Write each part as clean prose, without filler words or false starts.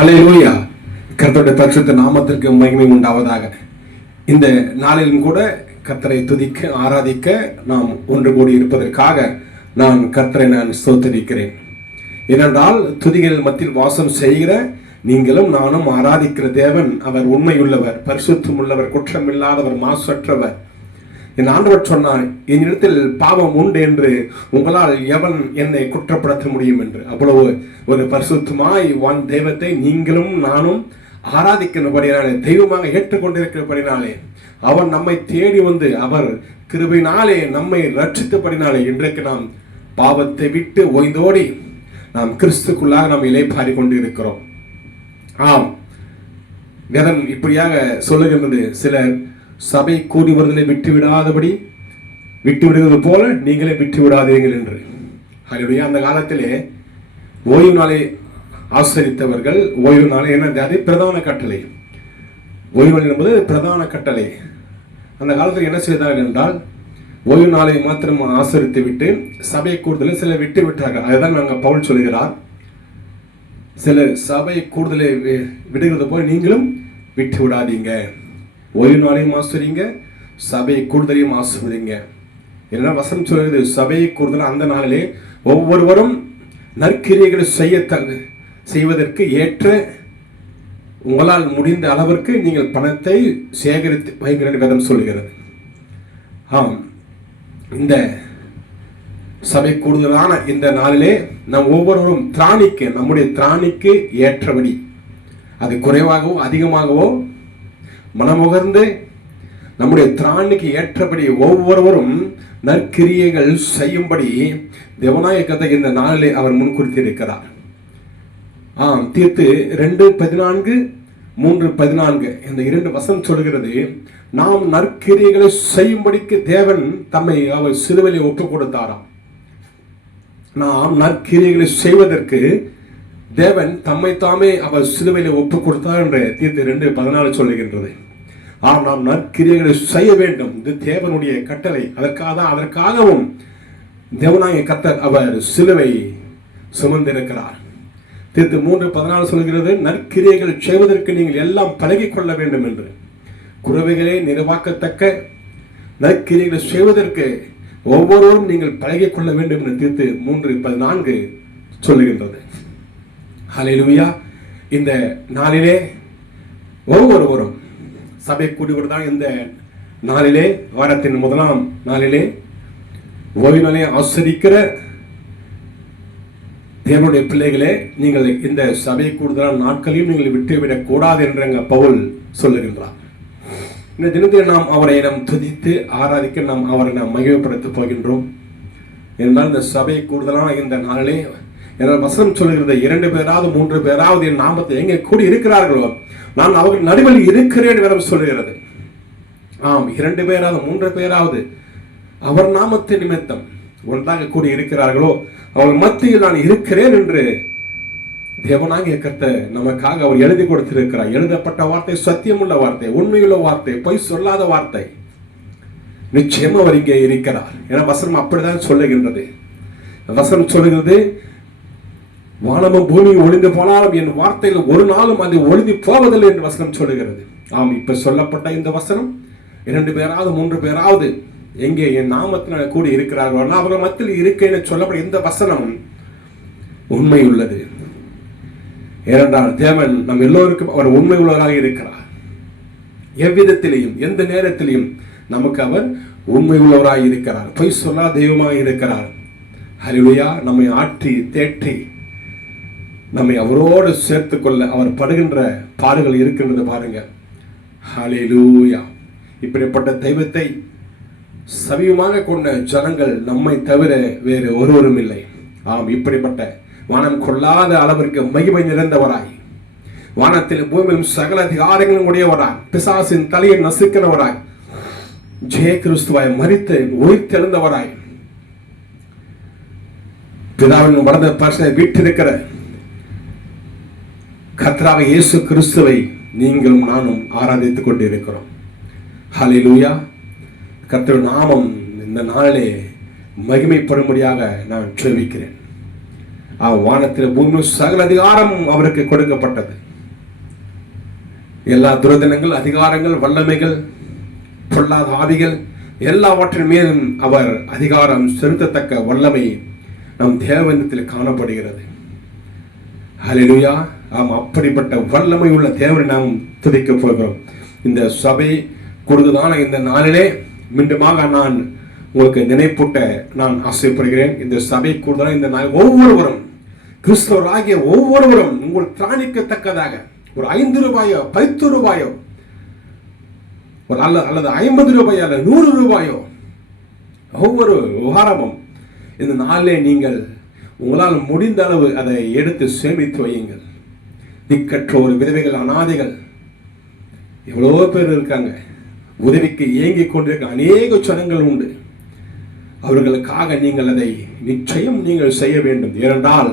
ஹல்லேலூயா. கர்த்தருடைய பரிசுத்த நாமத்திற்கு மகிமை உண்டாவதாக. இந்த நாளிலும் கூட கர்த்தரை துதிக்க ஆராதிக்க நாம் ஒன்று கூடி இருப்பதற்காக நான் கர்த்தரை ஸ்தோத்திரிக்கிறேன். ஏனென்றால் துதிகள் மத்தியில் வாசம் செய்கிற நீங்களும் நானும் ஆராதிக்கிற தேவன் அவர் உண்மையுள்ளவர், பரிசுத்தம் உள்ளவர், குற்றம் இல்லாதவர், மாசற்றவர். என் ஆண்டவர் சொன்னார், என்னிடத்தில் பாவம் உண்டு என்று உங்களால் எவன் என்னை குற்றப்படுத்த முடியும் என்று. அவ்வளவு ஒரு பரிசுத்தமாய் வான் தெய்வத்தை நீங்களும் நானும் ஆராதிக்கிறபடினாலே, தெய்வமாக ஏற்றுக்கொண்டிருக்கிறபடினாலே, அவர் நம்மை தேடி வந்து அவர் கிருபையினாலே நம்மை ரட்சித்தபடினாலே இன்றைக்கு நாம் பாவத்தை விட்டு ஓய்ந்தோடி நாம் கிறிஸ்துக்குள்ளாக நாம் இலைப்பாரி கொண்டு இருக்கிறோம். ஆம், வேதம் இப்படியாக சொல்லுகின்றது, சிலர் சபை கூடி வருதலை விட்டுவிடாதபடி விட்டுவிடுவது போல நீங்களே விட்டு விடாதீர்கள் என்று. ஹல்லேலூயா. அந்த காலத்திலே ஓய்வு நாளை ஆசரித்தவர்கள், ஓய்வு நாளை என்ன, அது பிரதான கட்டளை. ஓய்வு நாள் என்பது பிரதான கட்டளை. அந்த காலத்தில் என்ன செய்தார்கள் என்றால், ஓய்வு நாளை மாத்திரம் ஆசரித்து விட்டு சபை கூடுதலை சிலர் விட்டு விட்டார்கள். அதுதான் நாங்கள் பவுல் சொல்கிறார், சிலர் சபை கூடுதலை விடுகிறது போல நீங்களும் விட்டு விடாதீங்க. ஓய்வு நாளையும் ஆசிரிங்க, சபை கூடுதலையும் ஆசிரியங்க. என்ன வசனம் சொல்கிறது, சபை கூடுதல் அந்த நாளிலே ஒவ்வொருவரும் நற்கிரியைகளை செய்வதற்கு ஏற்ற உங்களால் முடிந்த அளவிற்கு நீங்கள் பணத்தை சேகரித்து வைக்கிற வேதம் சொல்கிறது. ஆம், இந்த சபை கூடுதலான இந்த நாளிலே நாம் ஒவ்வொருவரும் திராணிக்கு, நம்முடைய திராணிக்கு ஏற்றபடி, அது குறைவாகவோ அதிகமாகவோ மனமுகர்ந்து நம்முடைய திராணிக்கு ஏற்றபடி ஒவ்வொருவரும் நற்கிரியைகள் செய்யும்படி தேவனாய கர்த்தர் இந்த நாளிலே அவர் முன்குறித்திருக்கிறார். ஆம், தீத்து 2:14 3:14 இந்த 2 வசனம் சொல்கிறது, நாம் நற்கிரியைகளை செய்யும்படிக்கு தேவன் தம்மை அவர் சிலுவையிலே ஒப்புக் கொடுத்தாராம். நாம் நற்கிரியைகளை செய்வதற்கு தேவன் தம்மை தாமே அவர் சிலுவையிலே ஒப்புக் கொடுத்தார் என்று தீத்து 2:14 சொல்லுகின்றது. ஆம், நாம் நற்கிரியைகளை செய்ய வேண்டும், இது தேவனுடைய கட்டளை. அதற்காகவும் தேவனாய கர்த்தர் அவர் சிலுவை சுமந்திருக்கிறார். தீத்து 3:14 சொல்கிறது, நற்கிரியைகள் செய்வதற்கு நீங்கள் எல்லாம் பழகிக் கொள்ள வேண்டும் என்று. குறைவைகளை நிறைவாக்கத்தக்க நற்கிரியைகளை செய்வதற்கு ஒவ்வொருவரும் நீங்கள் பழகிக் கொள்ள வேண்டும் என்று தீத்து 3:14 சொல்லுகின்றது. ஹல்லேலூயா. இந்த நாளிலே ஒவ்வொருவரும் சபை கூடிவிடுதான். இந்த நாளிலே, வாரத்தின் முதலாம் நாளிலே, ஓய்வு நாளை ஆசரிக்கிற தேவனுடைய பிள்ளைகளே, நீங்கள் இந்த சபை கூடுதலான நாட்களையும் நீங்கள் விட்டுவிடக் கூடாது என்று பவுல் சொல்லுகின்றார். இந்த தினத்தில் நாம் அவரை நாம் துதித்து ஆராதிக்க நாம் அவரை நாம் மகிமைப்படுத்த போகின்றோம். என்றால் இந்த சபை கூடுதலான இந்த நாளிலே என்னால் வசனம் சொல்லுகிறது, 2 பேராவது 3 பேராவது என் நாமத்தை எங்கே கூடி இருக்கிறார்களோ நான் அவர்கள் நடுவில் இருக்கிறேன் என்று சொல்லுகிறது. ஆம், 2 பேராவது 3 பேராவது அவர் நாமத்தை நிமித்தம் ஒன்றாக கூடி இருக்கிறார்களோ அவர்கள் மத்தியில் நான் இருக்கிறேன் என்று தேவனாகிய கர்த்தர் நமக்காக அவர் எழுதி கொடுத்திருக்கிறார். எழுதப்பட்ட வார்த்தை சத்தியமுள்ள வார்த்தை, உண்மையுள்ள வார்த்தை, பொய் சொல்லாத வார்த்தை. நிச்சயம் அவர் இங்கே இருக்கிறார் என வசனம் அப்படிதான் சொல்லுகின்றது. வசனம் சொல்லுகிறது, வானமும் பூமியும் ஒளிந்து போனாலும் என் வார்த்தையில் ஒரு நாளும் அது ஒளிந்து போவதில்லை என்று வசனம் சொல்லுகிறது. ஆம், இப்ப சொல்லப்பட்ட இந்த வசனம் 2 பேராவது 3 பேராவது எங்கே என் நாமத்தினால் கூடி இருக்கிறார்கள் அவர்கள் மத்தியில் இருக்கேன்னு சொல்லப்பட்ட இந்த வசனம் உண்மை உள்ளது. ஏனென்றால் தேவன் நம் எல்லோருக்கும் அவர் உண்மை உள்ளவராக இருக்கிறார். எவ்விதத்திலையும் எந்த நேரத்திலையும் நமக்கு அவர் உண்மை உள்ளவராக இருக்கிறார், பொய் சொல்லா தெய்வமாக இருக்கிறார். ஹல்லேலூயா. நம்மை ஆற்றி தேற்றி நம்மை அவரோடு சேர்த்துக்கொள்ள அவர் படுகின்ற பாடுகள் இருக்கின்றது பாருங்க. ஹல்லேலூயா. இப்படிப்பட்ட தெய்வத்தை சமீபமாக கொண்ட ஜனங்கள் நம்மை தவிர வேறு ஒருவரும் இல்லை. ஆம், இப்படிப்பட்ட வானம் கொள்ளாத அளவிற்கு மகிமை நிறைந்தவராய், வானத்தில் பூமியிலும் சகல அதிகாரங்களும் உடையவராய், பிசாசின் தலையை நசுக்கிறவராய், ஜெய கிறிஸ்துவாய் மரித்து உயிர்த்தெழுந்தவராய், பிதாவின் வலது பார்சலை வீட்டிருக்கிற கர்த்தராகிய இயேசு கிறிஸ்துவை நீங்களும் நானும் ஆராதித்துக் கொண்டிருக்கிறோம். ஹல்லேலூயா. கர்த்தர் நாமம் இந்த நாளிலே மகிமைப்படும்படியாக நான் ஜெபிக்கிறேன். வானத்தில் பூமி சகல அதிகாரம் அவருக்கு கொடுக்கப்பட்டது. எல்லா துரதினங்கள், அதிகாரங்கள், வல்லமைகள், பொல்லாத ஆவிகள் எல்லாவற்றின் மீதும் அவர் அதிகாரம் செலுத்தத்தக்க வல்லமை நம் தேவனிடத்தில் காணப்படுகிறது. ஹல்லேலூயா. ஆம், அப்படிப்பட்ட வல்லமை உள்ள தேவனை நாம் துதிக்க போகிறோம். இந்த சபை கொடுத்ததான இந்த நாளிலே மீண்டுமாக நான் உங்களுக்கு நினைப்பூட்ட நான் ஆசைப்படுகிறேன். இந்த சபை கொடுத்ததான இந்த நாள் ஒவ்வொருவரும், கிறிஸ்தவராகிய ஒவ்வொருவரும் உங்கள் திராணிக்கத்தக்கதாக ஒரு 5 ரூபாயோ 10 ரூபாயோ ஒரு அல்லது 50 ரூபாயோ அல்லது 100 ரூபாயோ ஒவ்வொரு வாரமும் இந்த நாளிலே நீங்கள் உங்களால் முடிந்த அளவு அதை எடுத்து சேமித்து வையுங்கள். திக்கற்றோர், விதவைகள், அனாதைகள் எவ்வளோ பேர் இருக்காங்க. உதவிக்கு ஏங்கிக் கொண்டிருக்க அநேக ஜனங்கள் உண்டு. அவர்களுக்காக நீங்கள் அதை நிச்சயம் நீங்கள் செய்ய வேண்டும். ஏனென்றால்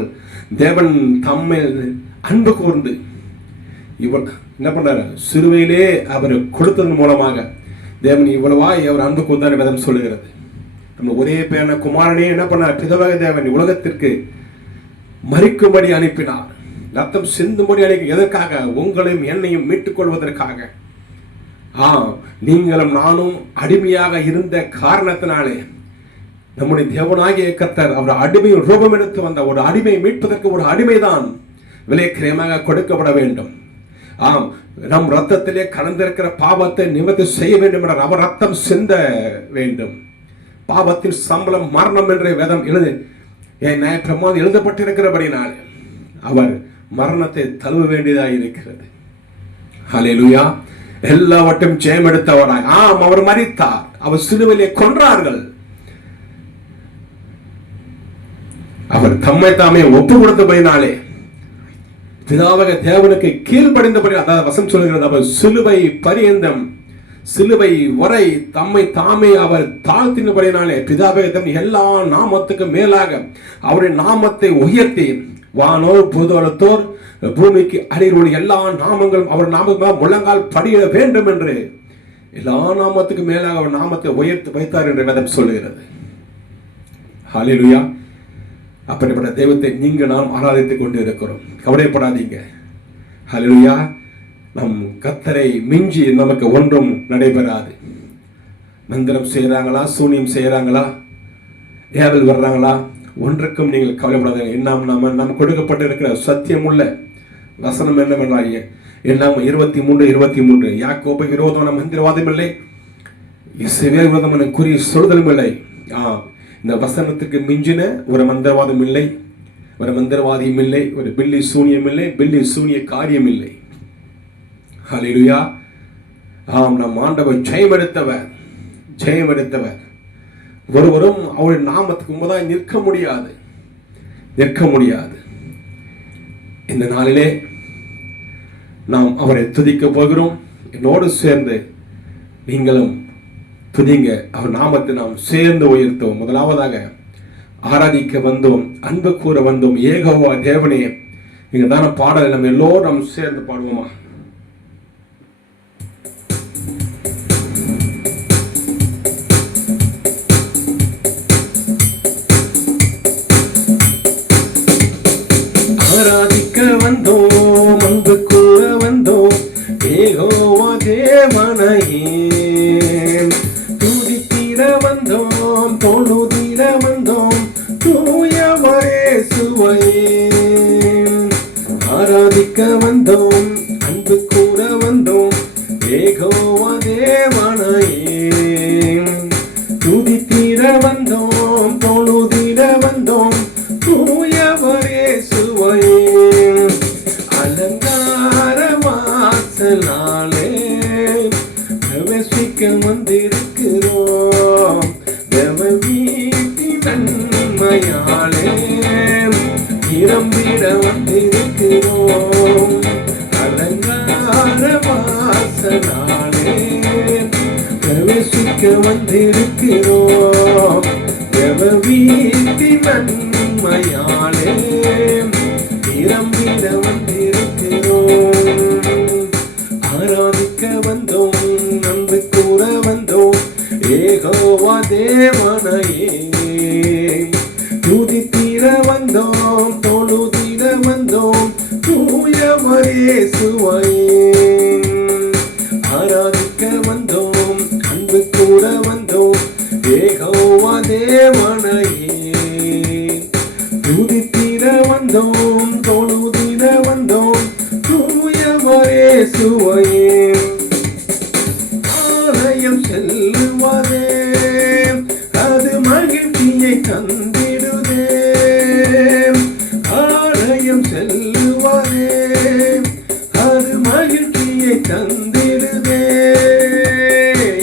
தேவன் தம்மை அன்பு கூர்ந்து இவர் என்ன பண்ணார், சிறுவையிலே அவர் கொடுத்ததன் மூலமாக தேவன் இவ்வளவாய் அவர் அன்பு கூர்ந்தார் வேதம் சொல்லுகிறது. நம்ம ஒரே பேன குமாரனே என்ன பண்ணார், பிதாவாகிய தேவன் உலகத்திற்கு மரிக்கும்படி அனுப்பினார், ரத்தம் சிந்தும்படி அனுப்பி. எதற்காக? உங்களையும் என்னையும் மீட்டுக் கொள்வதற்காக. நீங்களும் நானும் அடிமையாக இருந்த காரணத்தினாலே நம்முடைய தேவனாகிய கர்த்தர் அவர் அடிமை ரூபம் எடுத்து வந்த ஒரு அடிமை மீட்பதற்கு ஒரு அடிமைதான் விலைக்கிரயமாக கொடுக்கப்பட வேண்டும். நம் ரத்தத்திலே கலந்திருக்கிற பாவத்தை நிவர்த்தி செய்ய வேண்டும் என்ற அவர் ரத்தம் சிந்த வேண்டும். பாவத்தின் சம்பளம் மரணம் என்ற வேதம் பிரமாதம் எழுதப்பட்டிருக்கிறபடினால் அவர் மரணத்தை தழுவ வேண்டியதாக இருக்கிறது. ஹல்லேலூயா. எல்லாவற்றையும் ஜெயம் எடுத்தவராய் அவர் மரித்தார், அவர் சிலுவையிலே கொன்றார்கள். அவர் தம்மை தாமே ஒப்பு கொடுத்தபடினாலே பிதாவாகிய தேவனுக்கு கீழ்ப்படிந்தபடி, அதாவது வசனம் சொல்கிறது, அவர் சிலுவை பரியந்தம், சிலுவை வரை தம்மை தாமே அவர் தாழ்த்தினபடினாலே பிதாவாகிய தேவன் எல்லா நாமத்துக்கு மேலாக அவருடைய நாமத்தை உயர்த்தி வானோர் பூதோளத்தோர் பூமிக்கு அடியில் எல்லா நாமங்களும் அவர் நாமமாக முழங்கால் படியிட வேண்டும் என்று எல்லா நாமத்துக்கு மேலாக அவர் நாமத்தை உயர்த்தி வைத்தார் என்று வேதம் சொல்லுகிறது. ஹல்லேலூயா. அப்படிப்பட்ட தெய்வத்தை நீங்க நாம் ஆராதித்துக் கொண்டு இருக்கிறோம். கவலைப்படாதீங்க. ஹல்லேலூயா. நம் கர்த்தரை மிஞ்சி நமக்கு ஒன்றும் நடைபெறாது. மந்திரம் செய்யறாங்களா, சூனியம் செய்யறாங்களா, ஏவல் வர்றாங்களா, ஒன்றுக்கும் நீங்கள் கவலைப்படாதீங்க. நாம் கொடுக்கப்பட்டிருக்கிற சத்தியம் உள்ள வசனம் என்னவென்றால் எல்லாம் 23:23 யாக்கோபு விரோதமான மந்திரவாதம் இல்லை, இஸ்ரவேல் விரோதமான குறி சொல்லுதலும் இல்லை. இந்த வசனத்துக்கு மிஞ்சின ஒரு மந்திரவாதம் இல்லை, ஒரு மந்திரவாதியும் இல்லை, ஒரு பில்லி சூனியம் இல்லை, பில்லி சூனிய காரியம் இல்லை. ஹல்லேலூயா. நம் ஆண்டவர் ஜெயம் எடுத்தவர். ஒருவரும் அவருடைய நாமத்துக்கு முன்பதாக நிற்க முடியாது. இந்த நாளிலே நாம் அவரை துதிக்க போகிறோம். என்னோடு சேர்ந்து நீங்களும் துதிங்க. அவர் நாமத்தை நாம் சேர்ந்து உயர்த்தோம். முதலாவதாக ஆராதிக்க வந்தோம், அன்பு கூற வந்தோம். ஏகோவா தேவனே, நீங்க தான பாடலை நம்ம எல்லோரும் நாம் சேர்ந்து பாடுவோமா? ஆராதிக்க வந்தோம், அன்பு கூற வந்தோம், ஏகோவா தேவனையே துதித்திட வந்தோம், தொழுதிட வந்தோம், தூயவரே சுவையே. ஆராதிக்க வந்தோம், அன்பு கூற வந்தோம், ஏகோவா தேவனையே துதித்திட வந்தோம், தொழுதிட வந்தோம், தூயவரே சுவையே. அலங்கார வாசலாலே பிரவேசிக்க வந்திருக்கிறோம், தேவ வீட்டின் நன்மையாலே நிரம்பிட வந்திருக்கிறோம். அலங்கார வாசலாலே பிரவேசிக்க வந்திருக்கிறோம், தேவ வீட்டின் நன்மையாலே நிரம்பிட வந்திருக்கிறோம். ஆராதிக்க வந்தோம், அன்பு கூற வந்தோம், ஏகோவா தேவனையே துதித்திட வந்தோம், தொழுதிட வந்தோம், தூயவரே சுவையே. ஆராதிக்க வந்தோம், அன்பு கூற வந்தோம், யெகோவா தேவனையே. துதித்திட வந்தோம், தொழுதிட வந்தோம், தூயவரே சுவையே. ஆலயம் செல்லுவதே அது மகிழ்ச்சியை தந்திடுதே. ஆலயம் செல்லுவதே அது மகிழ்ச்சியை தந்திடுதே.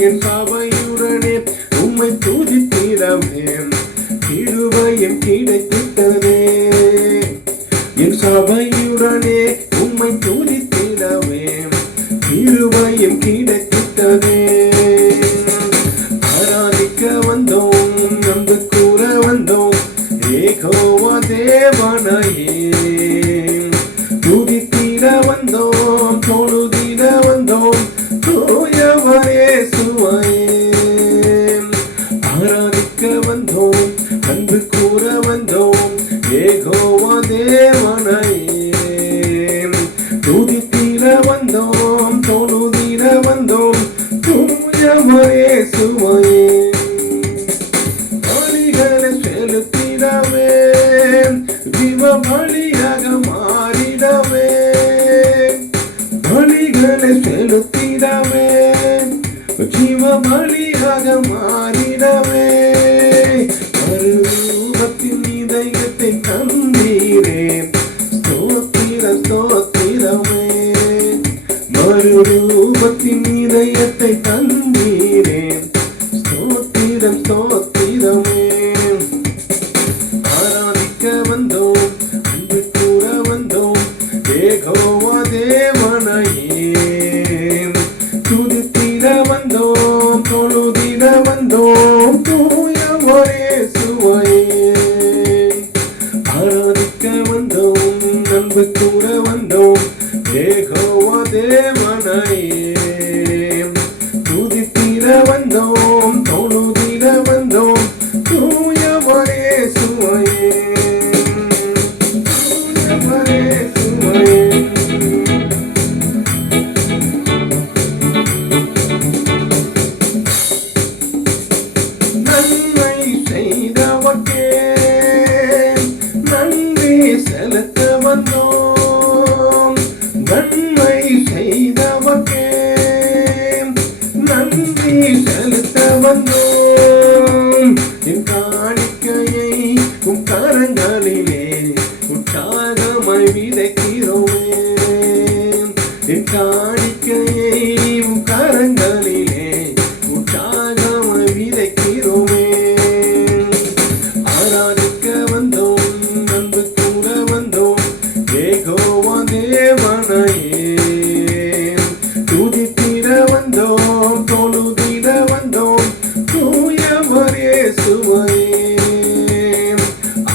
என் சபையுடனே உம்மை துதித்திடவே கிருபையும் கிடைத்திட்டதே. என் சபையுடனே உம்மை துதித்திடவே கிருபையும் கிடைத்திட்டதே. ஆராதிக்க வந்தோம், அன்பு கூற வந்தோம், யெகோவா தேவனையே. துதித்திட வந்தோம், தொழுதிட வந்தோம், தூயவரே சுவையே. ஆராதிக்க வந்தோம், அன்பு கூற வந்தோம், யெகோவா தேவனையே. துதித்திட வந்தோம், தொழுதிட வந்தோம், தூயவரே சுவையே. பலிகளை செலுத்திடவே ஜீவ பலியாக மாறிடவே. பலிகளை செலுத்திடவே ஜீவ பலியாக மாறிடவே. மறுரூபத்தின் இதயத்தை தந்தீரே, ஸ்தோத்திர ஸ்தோத்திரமே. மறுரூபத்தின் இதயத்தை தந்தீரே, ஸ்தோத்திரம் ஸ்தோத்திரமே. ஆராதிக்க வந்தோம், அன்பு கூற வந்தோம், யெகோவா தேவனையே. துதித்திட வந்தோம், தொழுதிட வந்தோம், தூயவரே சுவையே. ஆராதிக்க வந்தோம், அன்பு கூற வந்தோம், யெகோவா தேவனையே. துதித்திட வந்தோம், தொழுதிட வந்தோம், தூயவரே சுவையே. தூயவரே சுவையே. நன்மை செய்தவர்க்கே நன்றி செலுத்த வந்தோம். நன்மை செய்தவர்க்கே நன்றி செலுத்த வந்தோம். என் காணிக்கையை உம் கரங்களிலே உற்சாகமாய் விதைக்கிறோமே. என் காணிக்கையை உம் கரங்களிலே உற்சாகமாய் விதைக்கிறோமே. ஆராதிக்க வந்தோம், அன்பு கூற வந்தோம், யெகோவா தேவனையே. துதித்திட வந்தோம், தொழுதிட வந்தோம், தூயவரே சுவையே.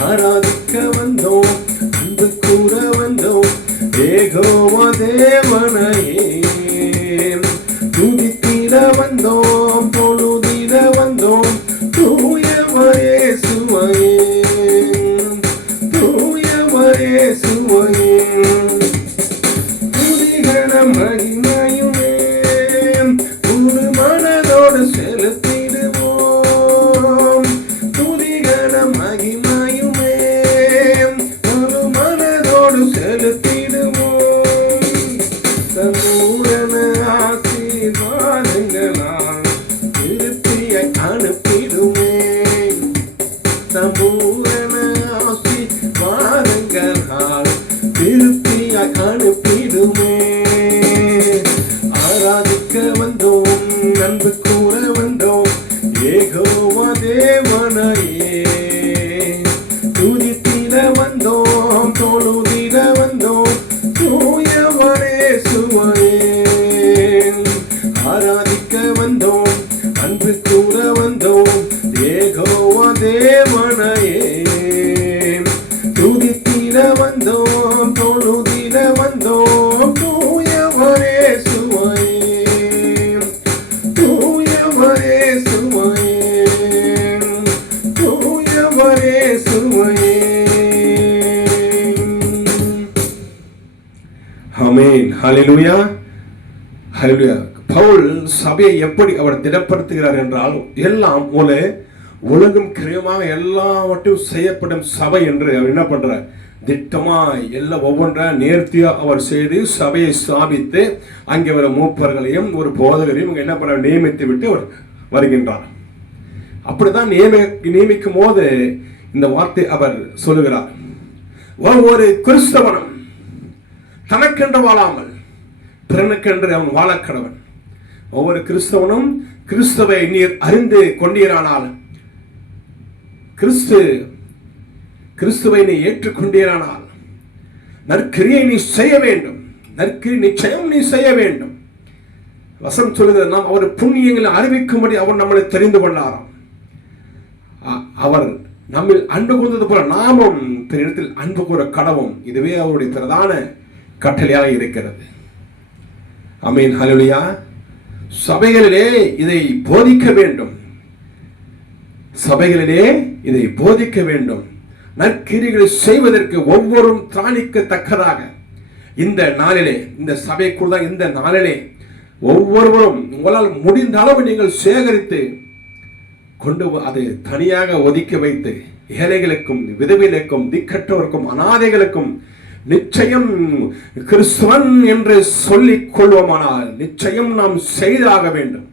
ஆராதிக்க வந்தோம், அன்பு கூற வந்தோம், யெகோவா தேவனையே. துதித்திட வந்தோம், தொழுதிட வந்தோம், தூயவரே சுவையே. தூயவரே சுவையே. துதிகன மகிமையுமே முழு மனதோடு செலுத்திடுவோம். துதிகன மகிமையுமே முழு மனதோடு செலுத்திடுவோம். சம்பூரண ஆசீர்வாதங்களால் திருப்தியை அனுப்பிடுமே. சம்பூரண ஆசீர்வாதங்களால் திருப்தியை அனுப்பிடுமே. ஆராதிக்க வந்தோம், அன்பு கூற வந்தோம், யெகோவா தேவனையே. துதித்திட வந்தோம், தொழுதிட வந்தோம், தூயவரே சுவையே. ஆராதிக்க வந்தோம், அன்பு கூற வந்தோம், யெகோவா தேவனையே. துதித்திட வந்தோம், தொழுதிட வந்தோம், தூயவரே சுவையே. தூயவரே சுவையே. தூயவரே சுவையே. ஆமென். ஹல்லேலூயா. ஹல்லேலூயா. பவுல் சபையை எப்படி அவர் திடப்படுத்துகிறார் என்றால், எல்லாம் ஒரு ஒழுங்கும் கிரியமாக எல்லாவற்றையும் செய்யப்படும் சபை என்று அவர் என்ன பண்றார், திட்டமாய் எல்லாம் ஒவ்வொன்றா நேர்த்தியா அவர் செய்து சபையை ஸ்தாபித்து அங்கே வர மூப்பர்களையும் ஒரு போதகரையும் என்ன பண்ண நியமித்து விட்டு அவர் வருகின்றார். அப்படித்தான் நியமிக்கும் போது இந்த வார்த்தை அவர் சொல்லுகிறார், ஒவ்வொரு கிறிஸ்தவனும் தனக்கென்று வாழாமல் பிறனுக்கென்று அவன் வாழக்கடவன். ஒவ்வொரு கிறிஸ்தவனும் கிறிஸ்துவை நீர் அறிந்து கொண்டீரானால், கிறிஸ்துவை நீ ஏற்றுக்கொண்டீரானால் நற்கிரியை நீ செய்ய வேண்டும், நற்கிரி நிச்சயம் நீ செய்ய வேண்டும். வசனம் சொல்லுகிறது, நாம் அவர் புண்ணியங்களை அறிவிக்கும்படி அவர் நம்மளை தெரிந்து கொண்டாராம். அவர் நம்மில் அன்பு கூர்ந்தது போல நாமும் பிறரிடத்தில் அன்பு கூற கடவும். இதுவே அவருடைய பிரதான கட்டளையாக இருக்கிறது. ஆமென், ஹல்லேலூயா. சபைகளிலே இதை போதிக்க வேண்டும், சபைகளிலே இதை போதிக்க வேண்டும். நற்கிரிகளை செய்வதற்கு ஒவ்வொருவரும் திராணிக்கத்தக்கதாக இந்த நாளிலே, இந்த சபைக்குள் தான் இந்த நாளிலே ஒவ்வொருவரும் உங்களால் முடிந்த அளவு நீங்கள் சேகரித்து கொண்டு அதை தனியாக ஒதுக்கி வைத்து ஏழைகளுக்கும் விதவைகளுக்கும் திக்கற்றவருக்கும் அனாதைகளுக்கும் நிச்சயம் கிறிஸ்துவன் என்று சொல்லிக் கொள்வோமானால் நிச்சயம் நாம் செய்தாக வேண்டும்.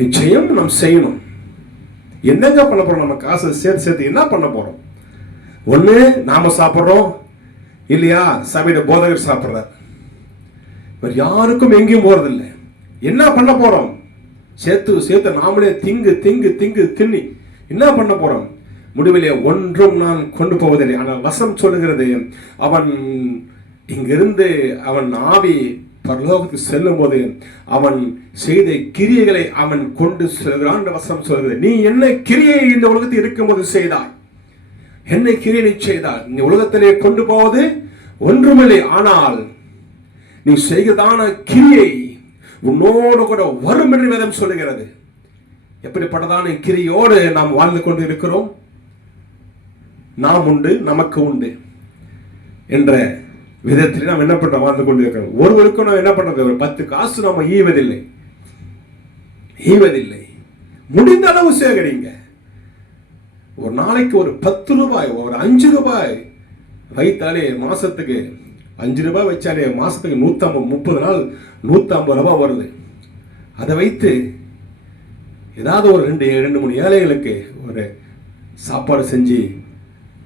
நிச்சயம் நாம் செய்யணும். என்னங்க பண்ண போறோம்? நம்ம காசை சேர்த்து என்ன பண்ண போறோம்? ஒண்ணு நாம சாப்பிடுறோம், இல்லையா சபையில போதகர் சாப்பிடுறார். யாருக்கும் எங்கேயும் போறதில்லை. என்ன பண்ண போறோம்? சேர்த்து நாமளே தின்னி என்ன பண்ண போறோம்? முடிவிலே ஒன்றும் நான் கொண்டு போவதில்லை. ஆனால் வசனம் சொல்லுகிறது, அவன் இங்கிருந்து அவன் ஆவி பரலோகத்துக்கு செல்லும் போது அவன் செய்த கிரியைகளை அவன் கொண்டு செல்கிறான். வசனம் சொல்கிறது, நீ என்ன கிரியை இந்த உலகத்தில் இருக்கும்போது செய்தாய், என்ன கிரியை நீ செய்தாய்? இந்த உலகத்திலே கொண்டு போவது ஒன்றுமில்லை, ஆனால் நீ செய்கிறதான கிரியை உன்னோடு கூட வரும் என்று வேதம் சொல்லுகிறது. எப்படிப்பட்டதான கிரியோடு நாம் வாழ்ந்து கொண்டு இருக்கிறோம்? நாம் உண்டு நமக்கு உண்டு என்ற விதத்தில் நாம் என்ன பண்றோம்? வாழ்ந்து கொண்டு இருக்கிறோம். ஒருவருக்கும் நாம் என்ன பண்றது? ஒரு 10 காசு நாம ஈவதில்லை. முடிந்த அளவு சேகரிங்க. ஒரு நாளைக்கு ஒரு 10 ரூபாய், ஒரு 5 ரூபாய் வைத்தாலே மாசத்துக்கு 5 ரூபாய் வச்சாலே மாசத்துக்கு 130 நாள் 150 ரூபாய் வருது. அதை வைத்து ஏதாவது ஒரு 2-3 ஏழைகளுக்கு ஒரு சாப்பாடு செஞ்சு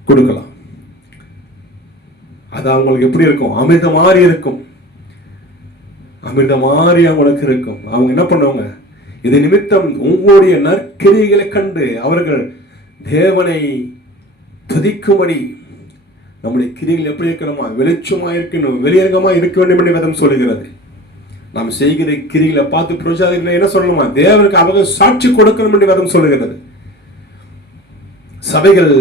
கொடுக்கலாம். அது அவங்களுக்கு எப்படி இருக்கும்? அமிர்த மாதிரி இருக்கும். அவங்களுக்கு இருக்கும். அவங்க என்ன பண்ணுவாங்க? இது நிமித்தம் உங்களுடைய நற்கிரிகளை கண்டு அவர்கள் தேவனை துதிக்கும்படி நம்முடைய கிரிகள் எப்படி இருக்கணுமா? வெளிச்சமா இருக்கணும், வெளியரங்கமா இருக்க வேண்டும் என்று வேதம் சொல்லுகிறது. நாம் செய்கிற கிரிகளை பார்த்து பிரஜாதிகளை என்ன சொல்லணுமா? தேவனுக்கு அவங்க சாட்சி கொடுக்கணும் என்று வேதம் சொல்லுகிறது. சபைகள்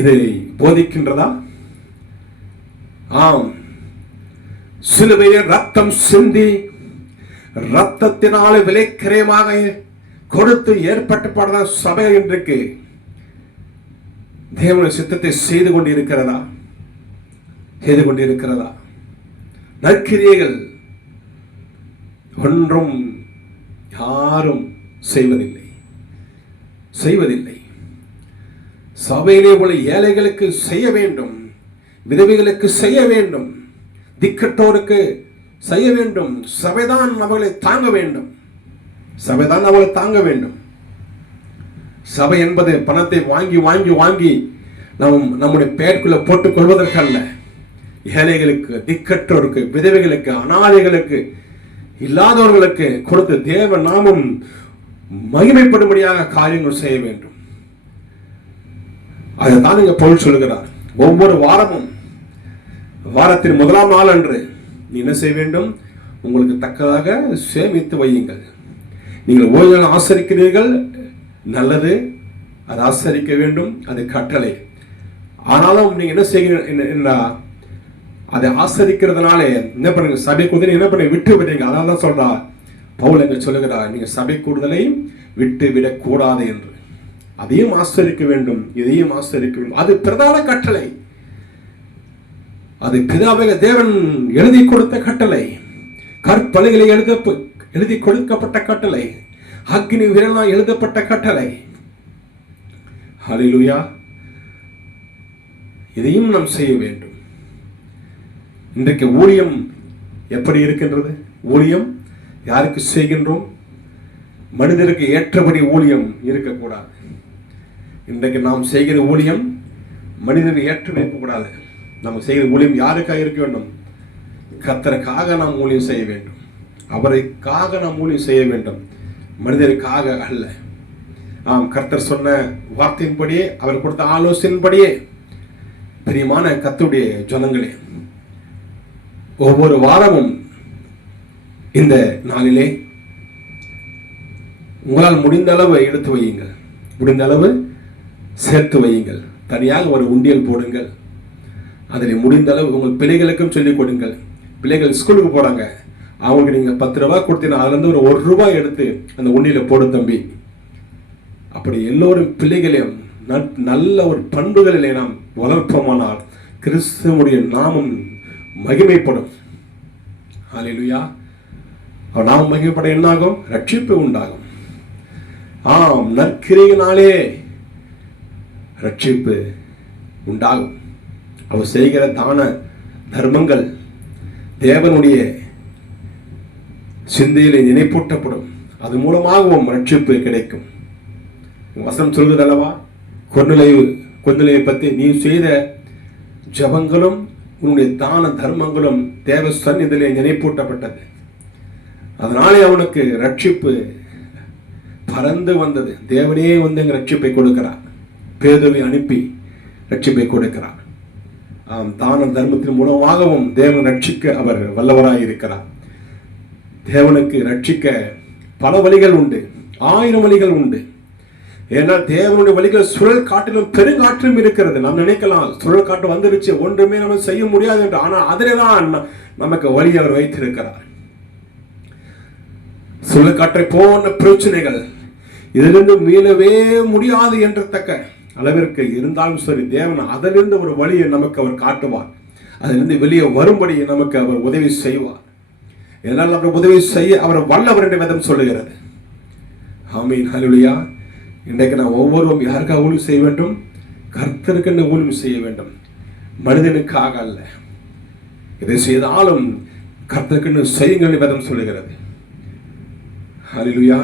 இதை போதிக்கின்றதா? ஆம். சிலுவையில் ரத்தம் சிந்தி ரத்தத்தினால விலைக்கிரயமாக கொடுத்து ஏற்பட்ட சபை இன்றைக்கு தேவனுடைய சித்தத்தை செய்து கொண்டிருக்கிறதா? நற்கிரியைகள் ஒன்றும் யாரும் செய்வதில்லை. சபையிலே உள்ள ஏழைகளுக்கு செய்ய வேண்டும், விதவைகளுக்கு செய்ய வேண்டும், திக்கற்றோருக்கு செய்ய வேண்டும். சபைதான் அவர்களை தாங்க வேண்டும். சபை என்பது பணத்தை வாங்கி நம்முடைய பெயருக்குள்ள போட்டுக் கொள்வதற்கல்ல. ஏழைகளுக்கு, திக்கற்றோருக்கு, விதவைகளுக்கு, அனாதைகளுக்கு, இல்லாதவர்களுக்கு கொடுத்து தேவ நாமம் மகிமைப்படும்படியாக காரியங்கள் செய்ய வேண்டும். அதைத்தான் இங்க பவுல் சொல்லுகிறார். ஒவ்வொரு வாரமும் வாரத்தின் 1ஆம் நாள் அன்று நீ என்ன செய்ய வேண்டும்? உங்களுக்கு தக்கதாக சேமித்து வையுங்கள். நீங்கள் ஓய்வு நாள் ஆசரிக்கிறீர்கள், நல்லது, அதை ஆசரிக்க வேண்டும், அது கட்டளை. ஆனாலும் நீங்க என்ன செய்கிறீங்க? அதை ஆசரிக்கிறதுனாலே என்ன பண்ணுங்க? சபை கூடுதலை என்ன பண்ண விட்டு விடுங்க. அதனால தான் சொல்றா பவுல் எங்க சொல்லுகிறார், நீங்க சபை கூடுதலை விட்டு விடக்கூடாது என்று. அதையும் ஆசரிக்க வேண்டும், இதையும் ஆசரிக்க வேண்டும். அது பிரதான கட்டளை. அது பிதாவாகிய தேவன் எழுதி கொடுத்த கட்டளை. கற்பலைகளை எழுதி கொடுக்கப்பட்ட கட்டளை, அக்னி விரலால் எழுதப்பட்ட கட்டளை. ஹல்லேலூயா. இதையும் நாம் செய்ய வேண்டும். இன்றைக்கு ஊழியம் எப்படி இருக்கின்றது? ஊழியம் யாருக்கு செய்கின்றோம்? மனிதருக்கு ஏற்றபடி ஊழியம் இருக்கக்கூடாது. இன்றைக்கு நாம் செய்கிற ஊழியம் மனிதனுக்கு ஏற்ற இருக்கக்கூடாது. நம்ம செய்கிற ஊழியம் யாருக்காக இருக்க வேண்டும்? கர்த்தருக்காக நாம் ஊழியம் செய்ய வேண்டும். அவருக்காக நாம் ஊழியம் செய்ய வேண்டும், மனிதருக்காக அல்ல. கர்த்தர் சொன்ன வார்த்தையின்படியே, அவர் கொடுத்த ஆலோசனையின்படியே, பிரியமான கர்த்தருடைய ஜனங்களே, ஒவ்வொரு வாரமும் இந்த நாளிலே உங்களால் முடிந்த அளவு எடுத்து வையுங்கள், முடிந்த அளவு சேர்த்து வையுங்கள். தனியாக ஒரு உண்டியல் போடுங்கள். அதில் முடிந்த அளவு உங்கள் பிள்ளைகளுக்கும் சொல்லிக் கொடுங்கள். பிள்ளைகள் ஸ்கூலுக்கு போறாங்க, அவங்களுக்கு நீங்க 10 ரூபாய் கொடுத்தீங்கன்னா அதுல இருந்து ஒரு 1 ரூபாய் எடுத்து அந்த உண்டியில போடு தம்பி. அப்படி எல்லோரும் பிள்ளைகளையும் நல்ல ஒரு பண்புகளிலே நாம் வளர்ப்போமானால் கிறிஸ்துவுடைய நாமம் மகிமைப்படும். ஹல்லேலூயா. அவர் நாமம் மகிமைப்பட என்னாகும்? ரட்சிப்பு உண்டாகும். நற்கிரையினாலே ரட்சிப்பு உண்டாகும். அவர் செய்கிற தான தர்மங்கள் தேவனுடைய சிந்தையிலே நினைப்பூட்டப்படும். அது மூலமாகவும் ரட்சிப்பு கிடைக்கும். வசனம் சொல்கிறது அல்லவா, கொர்நேலியை பற்றி, நீ செய்த ஜபங்களும் உன்னுடைய தான தர்மங்களும் தேவ சந்நிதியிலே நினைப்பூட்டப்பட்டது. அதனாலே அவனுக்கு ரட்சிப்பு பறந்து வந்தது. தேவனே வந்து ரட்சிப்பை கொடுக்கிறார். பேதுருவை அனுப்பி ரட்சிப்பை கொடுக்கிறார். தான தர்மத்தின் மூலமாகவும் தேவன் ரட்சிக்க அவர் வல்லவராய் இருக்கிறார். தேவனுக்கு ரட்சிக்க பல வழிகள் உண்டு, 1000 வழிகள் உண்டு. ஏன்னா தேவனுடைய வழிகள் சுழல் காட்டிலும் பெருங்காற்றும் இருக்கிறது. நாம் நினைக்கலாம் சுழல் காற்று வந்துருச்சு, ஒன்றுமே நம்ம செய்ய முடியாது என்று. ஆனால் அதிலேதான் நமக்கு வழி அவர் வைத்திருக்கிறார். சுழல் காற்றை போன்ற பிரச்சனைகள் இதிலிருந்து மீளவே முடியாது என்றத்தக்க அளவிற்கு இருந்தாலும் சரி, தேவன் அதிலிருந்து ஒரு வழியை நமக்கு அவர் காட்டுவார். அதிலிருந்து வெளியே வரும்படி நமக்கு அவர் உதவி செய்வார். என்னால் அவர் உதவி செய்ய அவர் வல்லவர் என்ற விதம் சொல்லுகிறது. ஆமீன். ஹல்லேலூயா. இன்றைக்கு நான் ஒவ்வொருவரும் யாருக்காக ஊழியம் செய்ய வேண்டும்? கர்த்தருக்கு ஊழியம் செய்ய வேண்டும், மனிதனுக்காக அல்ல. இதை செய்தாலும் கர்த்தருக்கு செய்யுங்கள் விதம் சொல்லுகிறது. ஹல்லேலூயா.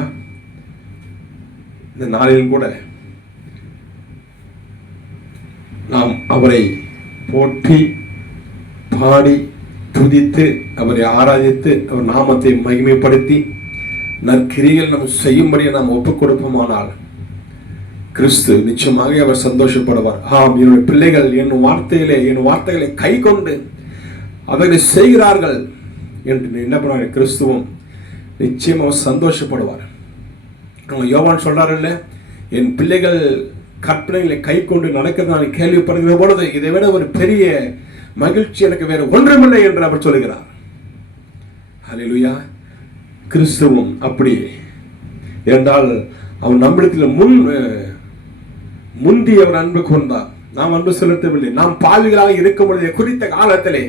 இந்த நாளில் கூட நாம் அவரை போற்றி பாடி துதித்து அவரை ஆராதித்து அவர் நாமத்தை மகிமைப்படுத்தி நற்கிரிகள் நம்ம செய்யும்படி நாம் ஒப்புக் கொடுப்போமானால் கிறிஸ்து நிச்சயமாக அவர் சந்தோஷப்படுவார். என்னுடைய பிள்ளைகள் என் வார்த்தைகளை கை கொண்டு அவர்களை செய்கிறார்கள் என்று என்ன பண்ணாங்க? கிறிஸ்துவும் நிச்சயம் அவர் சந்தோஷப்படுவார். அவங்க யோவான் சொல்றாருல்ல, என் பிள்ளைகள் கற்பனைகளை கை கொண்டு நடக்கிறது நான் கேள்விப்படுகிற பொழுது இதை விட ஒரு பெரிய மகிழ்ச்சி எனக்கு வேறு ஒன்றுமில்லை என்று அவர் சொல்லுகிறார். ஹல்லேலூயா. கிறிஸ்துவும் அப்படி என்றால் அவன் நம்மிடத்தில் முந்தி அவர் அன்பு கொண்டார். நாம் அன்பு செலுத்தவில்லை. நாம் பாவிகளாக இருக்கும் பொழுது குறித்த காலத்திலே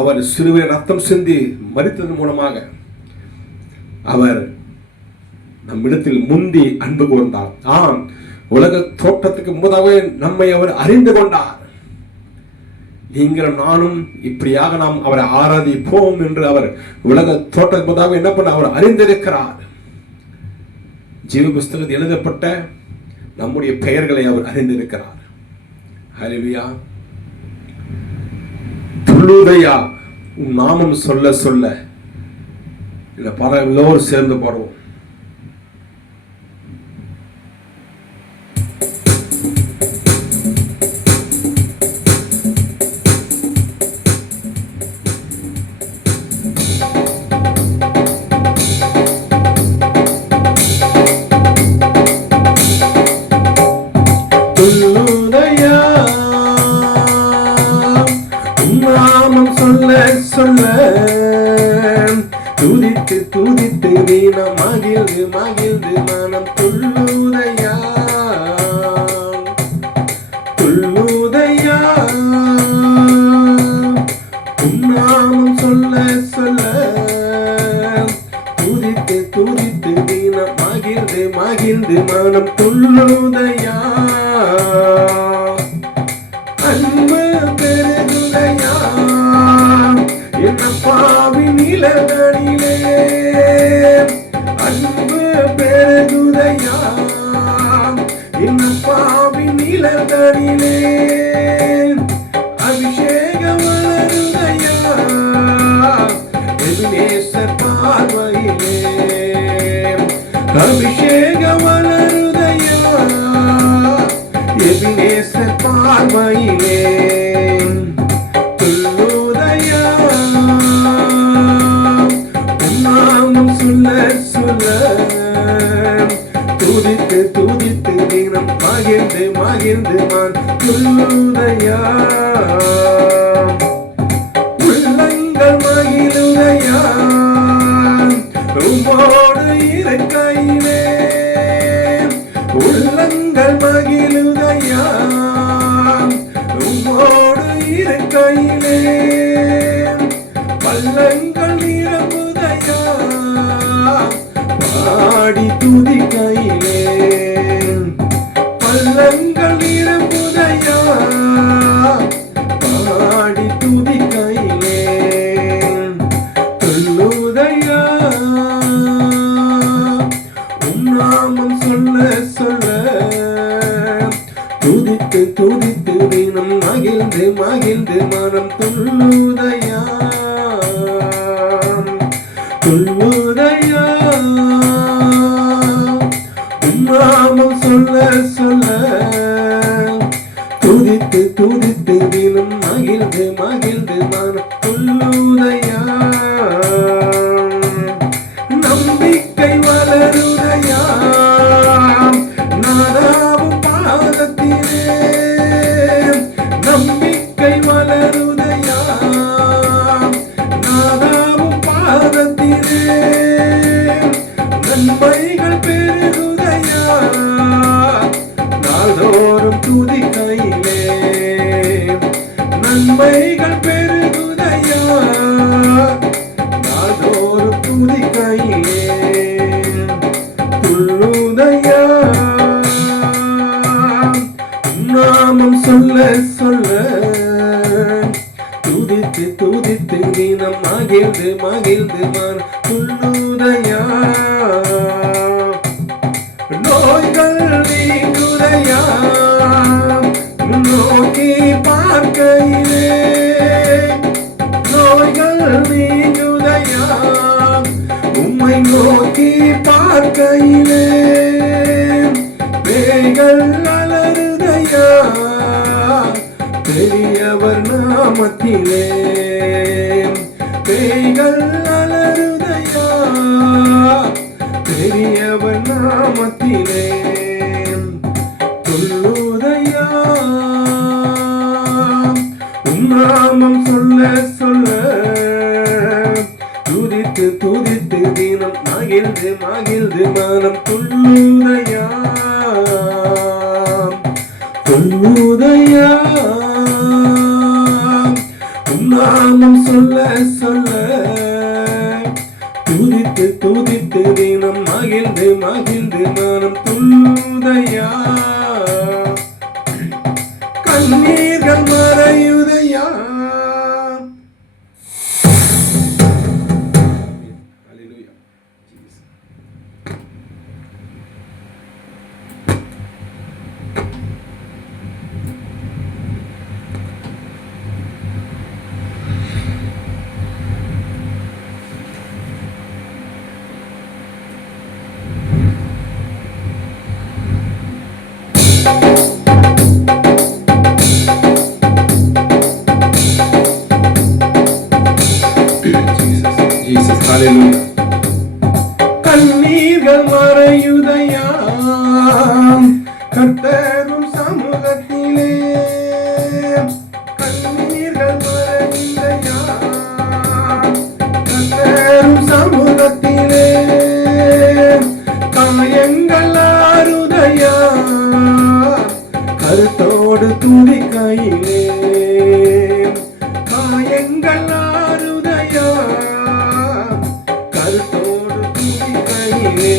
அவர் சிலுவை ரத்தம் சிந்தி மரித்ததன் மூலமாக அவர் நம்மிடத்தில் முந்தி அன்பு கொண்டார். உலக தோற்றத்துக்கு முதலாக நம்மை அவர் அறிந்து கொண்டார். நீங்களும் நானும் இப்படியாக நாம் அவரை ஆராதிப்போம் என்று அவர் உலக தோற்றத்துக்கு முதலாக என்ன பண்ண அவர் அறிந்திருக்கிறார். ஜீவ புஸ்தகத்தில் எழுதப்பட்ட நம்முடைய பெயர்களை அவர் அறிந்திருக்கிறார். ஹல்லேலூயா. துள்ளுதையா உன் நாமம் சொல்ல சொல்ல இந்த பல எல்லோரும் சேர்ந்து பாடுவோம். துதித்து துதித்து வீணம் மகிழ்ந்து மகிழ்ந்து மனம் துள்ளுதையா துள்ளுதையா உன்னாமம் சொல்ல சொல்ல மகிழ்ந்து மனம் துள்ளுதையா, அன்பு பெருகுதையா என் அப்பாவின் நிழலிலே, அன்பு பெருகுதையா என் அப்பாவின் நிழலிலே, அபிஷேகம் வளருதையா எபினேசர் பார்வையிலே, அபிஷேகம் வளருதையா எபினேசர் பார்வையிலே, துள்ளுதையா நாமம் சொல்ல சொல்ல, துதித்து துதித்து தினம் மகிழ்ந்து மகிழ்ந்து மான் துள்ளுதையா, உள்ளங்கள் மகிழுதையா உம்மோடு இருக்கையிலே, உள்ளங்கள் மகிழுதையா உம்மோடு இருக்கையிலே, பள்ளங்கள் நிரம்புதையா பாடி துதிக்கையிலே, பள்ளங்கள் நிரம்புதையா பாடி துதிக்கையிலே, துள்ளுதையா நாமம் சொல்ல சொல்ல, துதித்து துதித்து தினம் மகிழ்ந்து மகிழ்ந்து மனம் துள்ளுதையா, துள்ளுதையா நாமம் சொல்ல சொல்ல, துதித்து துதித்து தினம் மகிழ்ந்து மகிழ்ந்து மனம் துள்ளுதையா, நம்பிக்கை வளருதையா நாதாவும் பாதத்திலே, நம்பிக்கை வளருதையா நாதாவும் பாதத்திலே, நன்மைகள் பெருகுதையா நாள்தோறும் துதிக்கையிலே, நன்மைகள் பெருகுதையா நாள்தோறும் துதிக்கையிலே, துள்ளுதையா நாமம் சொல்ல சொல்ல, துதித்து துதித்து தினம் மகிழ்ந்து மகிழ்ந்து மனம் துள்ளுதையா, நோய்கள் நீங்குதையா நோக்கி பார்க்கையிலே, நோய்கள் நீங்குதையா உம்மை நோக்கி பார்க்கையிலே, பேய்கள் அலறுதையா பெரியவர் நாமத்திலே, பேய்கள் அலறுதையா பெரியவர் நாமத்திலே, துள்ளுதையா நாமம் சொல்ல சொல்ல, துதித்து துதித்து தினம் மகிழ்ந்து மகிழ்ந்து மனம் துள்ளுதையா, துள்ளுதையா நாமம் சொல்ல சொல்ல, துதித்து துதித்து தினம் மகிழ்ந்து மகிழ்ந்து மனம் துள்ளுதையா, கண்ணீர்கள் மறையுதையா. கண்ணீர்கள் மறையுதையா கர்த்தரும் சமூகத்திலே, கண்ணீர்கள் மறையுதையா கர்த்தரும் சமூகத்திலே, காயங்கள் ஆறுதையா கருத்தோடு துதிக்கையிலே, காயங்கள் ஆறுதையா கருத்தோடு துதிக்கையிலே,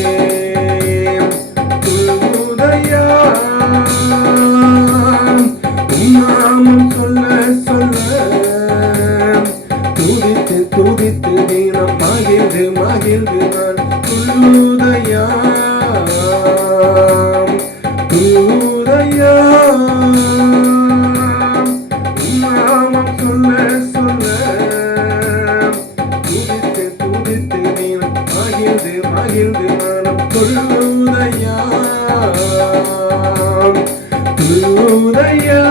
துதித்து தினம் மகிழ்ந்து மகிழ்ந்து நான் துள்ளுதையா துள்ளுதையா நாமம் சொல்ல சொல்ல துதித்து துதித்து தினம் மகிழ்ந்து மகிழ்ந்து நானும் துள்ளுதையா துள்ளுதையா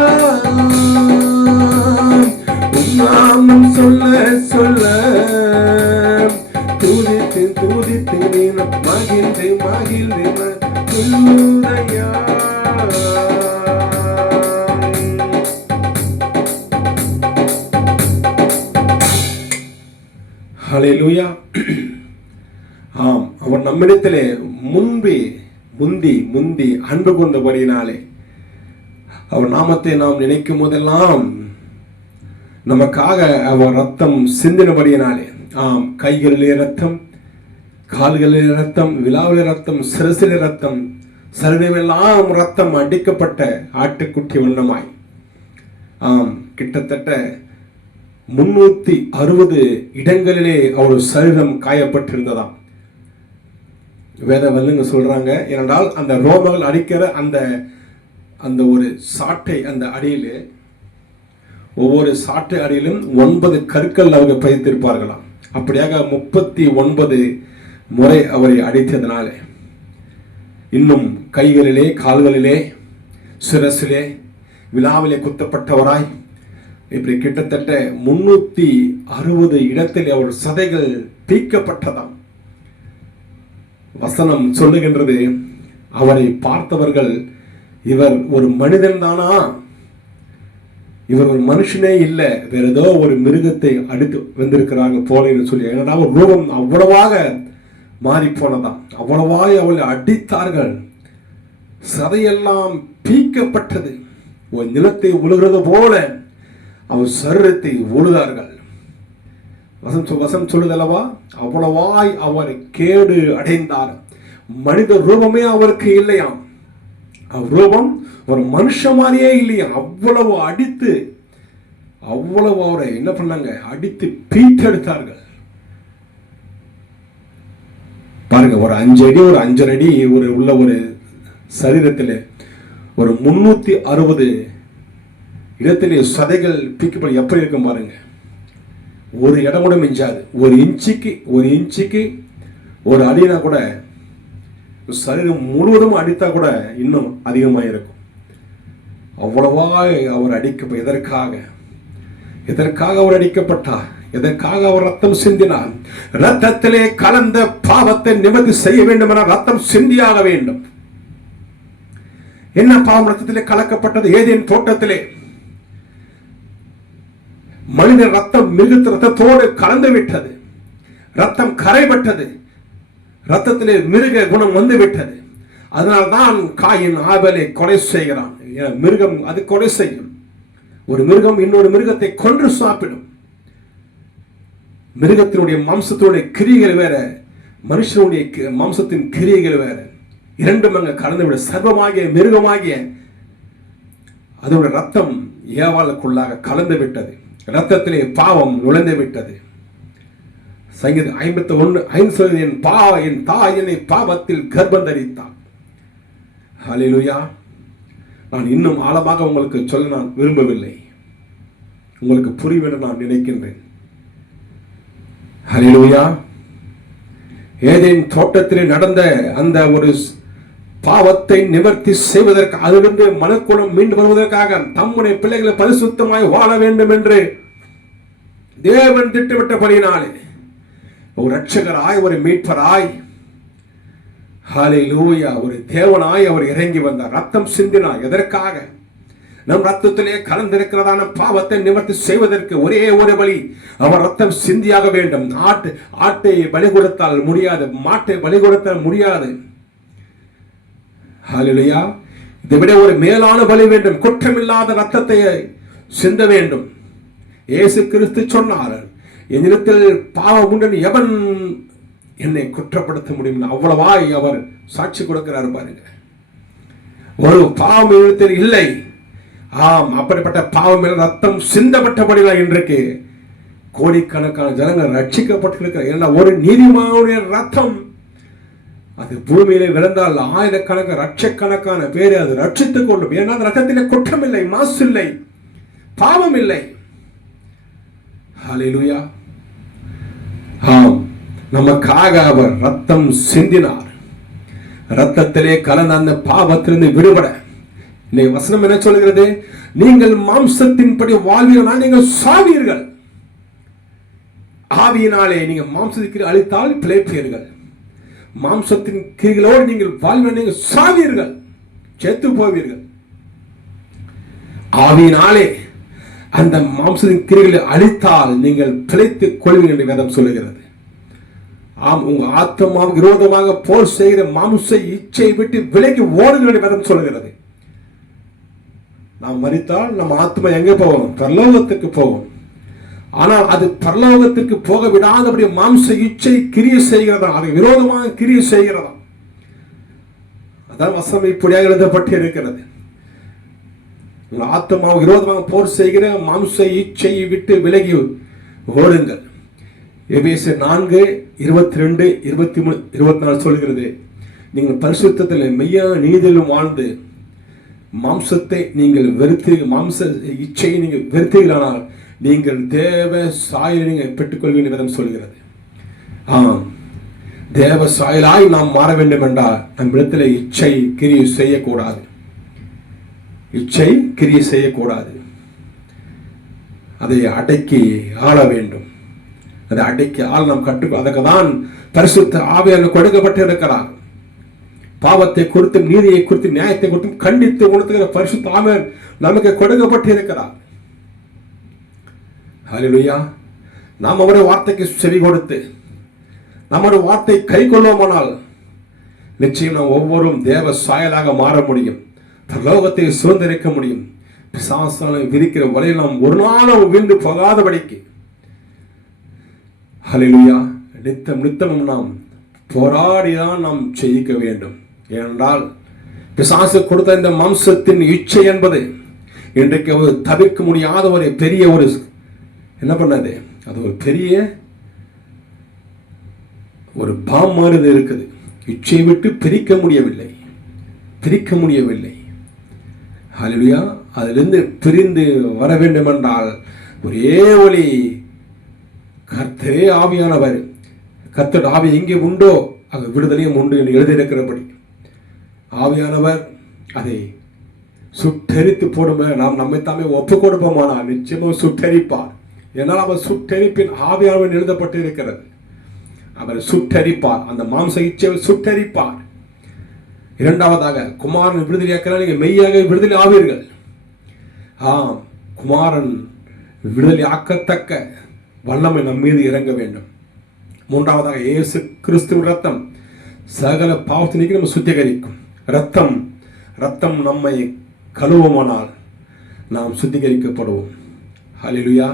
நாமம் சொல்ல சொல்ல துதித்து துதித்து தினம் மகிழ்ந்து மகிழ்ந்து துள்ளுதையா. ஹல்லேலூயா. ஆம், அவர் நம்மிடத்திலே முந்தி முந்தி அன்பு கொண்டபடியினாலே அவர் நாமத்தை நாம் நினைக்கும் போதெல்லாம் நமக்காக அவர் ரத்தம் சிந்தினபடியினாலே, ஆம், கைகளிலே ரத்தம், கால்களிலே ரத்தம், விழாவிலே ரத்தம், சிரசிலே ரத்தம், சரீரமெல்லாம் ரத்தம் அடிக்கப்பட்ட ஆட்டுக்குட்டி வண்ணமாய், ஆம், கிட்டத்தட்ட 360 இடங்களிலே அவர் சரீரம் காயப்பட்டிருந்ததாம். வேத வல்லுங்க சொல்றாங்க. ஏனென்றால் அந்த ரோமங்கள் அடிக்கிற அந்த அந்த ஒரு சாட்டை, அந்த அடியிலே ஒவ்வொரு சாட்டை அடியிலும் 9 கற்கள் அவங்க பதித்திருப்பார்களாம். அப்படியாக 39 முறை அவரை அடித்ததினாலே இன்னும் கைகளிலே, கால்களிலே, சிரசிலே, விழாவிலே குத்தப்பட்டவராய் இப்படி கிட்டத்தட்ட 360 இடத்தில் அவர் சதைகள் பீக்கப்பட்டதாம். வசனம் சொல்லுகின்றது, அவரை பார்த்தவர்கள் இவர் ஒரு மனிதன் தானா, இவர் ஒரு மனுஷனே இல்லை, வேற ஏதோ ஒரு மிருகத்தை அடித்து வந்திருக்கிறாங்க போல என்று சொல்லி. ஏன்னா ஒரு ரூபம் அவ்வளவாக மாறி போனதாம். அவ்வளவாய் அவளை அடித்தார்கள், சதையெல்லாம் பீக்கப்பட்டது, ஒரு நிலத்தை உழுகிறது போல அவர் சரீரத்தை உழுதார்கள். வசம் சொல்லுதல்லவா, அவ்வளவாய் அவர் கேடு அடைந்தார். மனித ரூபமே அவருக்கு இல்லையாம். ரூபம் ஒரு மனுஷ மாதிரியே இல்லையா. அவ்வளவு அடித்து, அவ்வளவு அவரை என்ன பண்ணாங்க, அடித்து பீத்தெடுத்தார்கள். பாருங்க, ஒரு 5 அடி ஒரு 5.5 அடி ஒரு உள்ள ஒரு சரீரத்தில் ஒரு 360 இடத்திலே சதைகள் பீக்கப்பட எப்படி இருக்கும் பாருங்க. ஒரு இடம் கூட மிஞ்சாது. ஒரு இன்ச்சுக்கு ஒரு அடினா கூட சரீரம் முழுவதும் அடித்தா கூட இன்னும் அதிகமாக இருக்கும். அவ்வளவா அவர் எதற்காக அவர் அடிக்கப்பட்டார்? எதற்காக அவர் ரத்தம் சிந்தினார்? ரத்தத்திலே கலந்த பாவத்தை நிவர்த்தி செய்ய வேண்டும் என ரத்தம் சிந்தியாக வேண்டும். என்ன பாவம் ரத்தத்திலே கலக்கப்பட்டது? ஏதேன் தோட்டத்திலே மனித ரத்தம் மிருக ரத்தத்தோடு கலந்து விட்டது. ரத்தம் கரைபட்டது, ரத்தத்திலே மிருக குணம் வந்து விட்டது. அதனால்தான் காயின் ஆபேலை கொலை செய்கிறான். மிருகம் அது கொலை செய்யும். ஒரு மிருகம் இன்னொரு மிருகத்தை கொன்று சாப்பிடும். மிருகத்தினுடைய மாம்சத்தினுடைய கிரியைகள் வேற, மனுஷனுடைய மாம்சத்தின் கிரியைகள் வேற. இரண்டும் அங்க கலந்து விட சர்வமாகிய மிருகமாகிய அதனுடைய ரத்தம் ஏவாளுக்குள்ளாக கலந்து விட்டது. ரத்தத்திலே பாவம் நுழைந்து விட்டது. சங்கீதம் 51:5 என் தாய் என்னை பாவத்தில் கர்ப்பம் தரித்தாள். ஹல்லேலூயா. நான் இன்னும் ஆழமாக உங்களுக்கு சொல்ல நான் விரும்பவில்லை, உங்களுக்கு புரிய வேண்டும் நான் நினைக்கின்றேன். ஹல்லேலூயா. ஏதேன் தோட்டத்திலே நடந்த அந்த ஒரு பாவத்தை நிவர்த்தி செய்வதற்கு, அதிலிருந்து மனக்குணம் மீண்டு வருவதற்காக தம்முடைய பிள்ளைகளை பரிசுத்தமாய் வாழ வேண்டும் என்று தேவன் திட்டமிட்டபடியினாலே ஒரு ரட்சகராய், ஒரு மீட்பராய், ஹல்லேலூயா, ஒரு தேவனாய் அவர் இறங்கி வந்தார். ரத்தம் சிந்தினார். எதற்காக? நம் ரத்தத்திலே கலந்திருக்கிறதான பாவத்தை நிவர்த்தி செய்வதற்கு ஒரே ஒரு வழி, அவர் ரத்தம் சிந்தியாக வேண்டும். ஆட்டை பலி கொடுத்தால் முடியாது, மாட்டை பலி கொடுத்தால் முடியாது. ஹல்லேலூயா. இதை விட ஒரு மேலான பலி வேண்டும். குற்றமில்லாத ரத்தத்தை சிந்த வேண்டும். இயேசு கிறிஸ்து சொன்னார், என்னிடத்தில் பாவம் உண்டு எவன் என்னை குற்றப்படுத்த முடியும். அவ்வளவாய் அவர் சாட்சி கொடுக்கிறார் பாருங்க. ஒரு பாவம் என்னிடத்தில் இல்லை. ஆம், அப்படிப்பட்ட பாவம் ரத்தம் சிந்தப்பட்டபடிதான் இன்றைக்கு கோடிக்கணக்கான ஜனங்கள் ரட்சிக்கப்பட்டிருக்கிறார். ஏன்னா ஒரு நீதிமானுடைய ரத்தம் அது பூமியிலே விழுந்தால் ஆயிரக்கணக்கான லட்சக்கணக்கான பேரை அது ரட்சித்துக் கொள்ளும். ஏன்னா அந்த ரத்தத்திலே குற்றம் இல்லை, மாசு இல்லை, பாவம் இல்லை. ஹல்லேலூயா. ஆம், நமக்காக அவர் ரத்தம் சிந்தினார். ரத்தத்திலே கலந்த அந்த பாவத்திலிருந்து விடுபட இன்னைக்கு வசனம் என்ன சொல்கிறது? நீங்கள் மாம்சத்தின்படி வாழ்வீர்கள், நீங்கள் சாவீர்கள். ஆவியினாலே நீங்க மாம்சத்திற்கு அழித்தால் பிழைப்பீர்கள். மாம்சத்தின் கிரிகளோடு நீங்கள் வாழ்வீர்கள், நீங்கள் சாவீர்கள், செத்து போவீர்கள். ஆவியினாலே அந்த மாம்சத்தின் கிரிகளை அழித்தால் நீங்கள் பிழைத்துக் கொள்வீர்கள் என்று வேதம் சொல்லுகிறது. ஆம், உங்க ஆத்மாவுக்கு விரோதமாக போர் செய்கிற மாம்ச இச்சை விட்டு விலகி ஓடுங்கள் என்று வேதம் சொல்லுகிறது. நாம் மரித்தால் நம்ம ஆத்மா எங்கே போவோம்? பரலோகத்துக்கு போவோம். ஆனால் அது பரலோகத்திற்கு போக விடாதபடி மாம்ச இச்சை கிரியை செய்கிறதா, அது விரோதமாக கிரியை செய்கிறதா. அதான் வசனம் இப்படியாக எழுதப்பட்டு இருக்கிறது. ஆத்மாவை விரோதமாக போர் செய்கிற மாம்ச இச்சையை விட்டு விலகி ஓடுங்கள். எபேசியர் 4:22, 23, 24 சொல்கிறது, நீங்கள் பரிசுத்தத்தில் மெய்யா நீதியிலும் வாழ்ந்து மாம்சத்தை நீங்கள் மாம்ச இச்சையை நீங்கள் வெறுத்தீர்களானால் நீங்கள் தேவ சாயலை நீங்கள் பெற்றுக்கொள்வீர்கள் விதம் சொல்கிறது. ஆம், தேவ சாயலாய் நாம் மாற வேண்டும் என்றால் நம்மிடத்தில் இச்சை கிரியை செய்யக்கூடாது. இச்சை கிரியை செய்யக்கூடாது. அதை அடக்கி ஆள வேண்டும். அதை அடக்கி ஆள நாம் கற்றுக்கொள். அதுக்கு தான் பரிசுத்த ஆவியானவர் கொடுக்கப்பட்டு இருக்கிறார். பாவத்தை குறித்து, நீதியை குறித்து, நியாயத்தை குறித்து கண்டித்து உணர்த்துகிற பரிசுத்த ஆவியானவர் நமக்கு கொடுக்கப்பட்டு இருக்கிறார். ஹல்லேலூயா. நாம் அவருடைய வார்த்தைக்கு செவி கொடுத்து நம்முடைய வார்த்தை கை கொள்வோமானால் நிச்சயம் நாம் ஒவ்வொருவரும் தேவ சாயலாக மாற முடியும். பரலோகத்தை சுதந்திரிக்க முடியும். பிசாசான விரிக்கிற வலையில் நாம் ஒரு நாளும் வீழ்ந்து போகாதபடிக்கு ஹல்லேலூயா நித்தமும் நாம் போராடிதான் நாம் ஜெயிக்க வேண்டும். ஏனென்றால் பிசாசு கொடுத்த இந்த மாம்சத்தின் இச்சை என்பது இன்றைக்கு ஒரு தவிர்க்க முடியாத ஒரு பெரிய ஒரு என்ன பண்ணது, அது ஒரு பெரிய ஒரு பாம் மாதிரி இருக்குது. இச்சை விட்டு பிரிக்க முடியவில்லை. ஹல்லேலூயா. அதிலிருந்து பிரிந்து வர வேண்டும் என்றால் ஒரே வழி, கர்த்தரே ஆவியானவர். கர்த்தர் ஆவி எங்கே உண்டோ அங்கு விடுதலையும் உண்டு என்று எழுதியிருக்கிறபடி ஆவியானவர் அதை சுட்டெரித்து போடும். நாம் நம்மைத்தாமே ஒப்பு கொடுப்போமானால் நிச்சயமாக சுட்டெரிப்பார். என்னால் அவர் சுட்டெரிப்பின் ஆவியானவர் எழுதப்பட்டு இருக்கிறது. அவர் சுட்டெரிப்பார், அந்த மாம்ச இச்சையை சுட்டெரிப்பார். இரண்டாவதாக குமாரன் விடுதலையாக்கிறார், நீங்கள் மெய்யாக விடுதலை ஆவீர்கள். ஆம், குமாரன் விடுதலை ஆக்கத்தக்க வல்லமை நம் மீது இறங்க வேண்டும். மூன்றாவதாக இயேசு கிறிஸ்துவின் ரத்தம் சகல பாவத்தை நீக்கி நம்ம சுத்திகரிக்கும். ரத்தம் நம்மை கழுவுமானால் நாம் சுத்திகரிக்கப்படுவோம். ஹல்லேலூயா.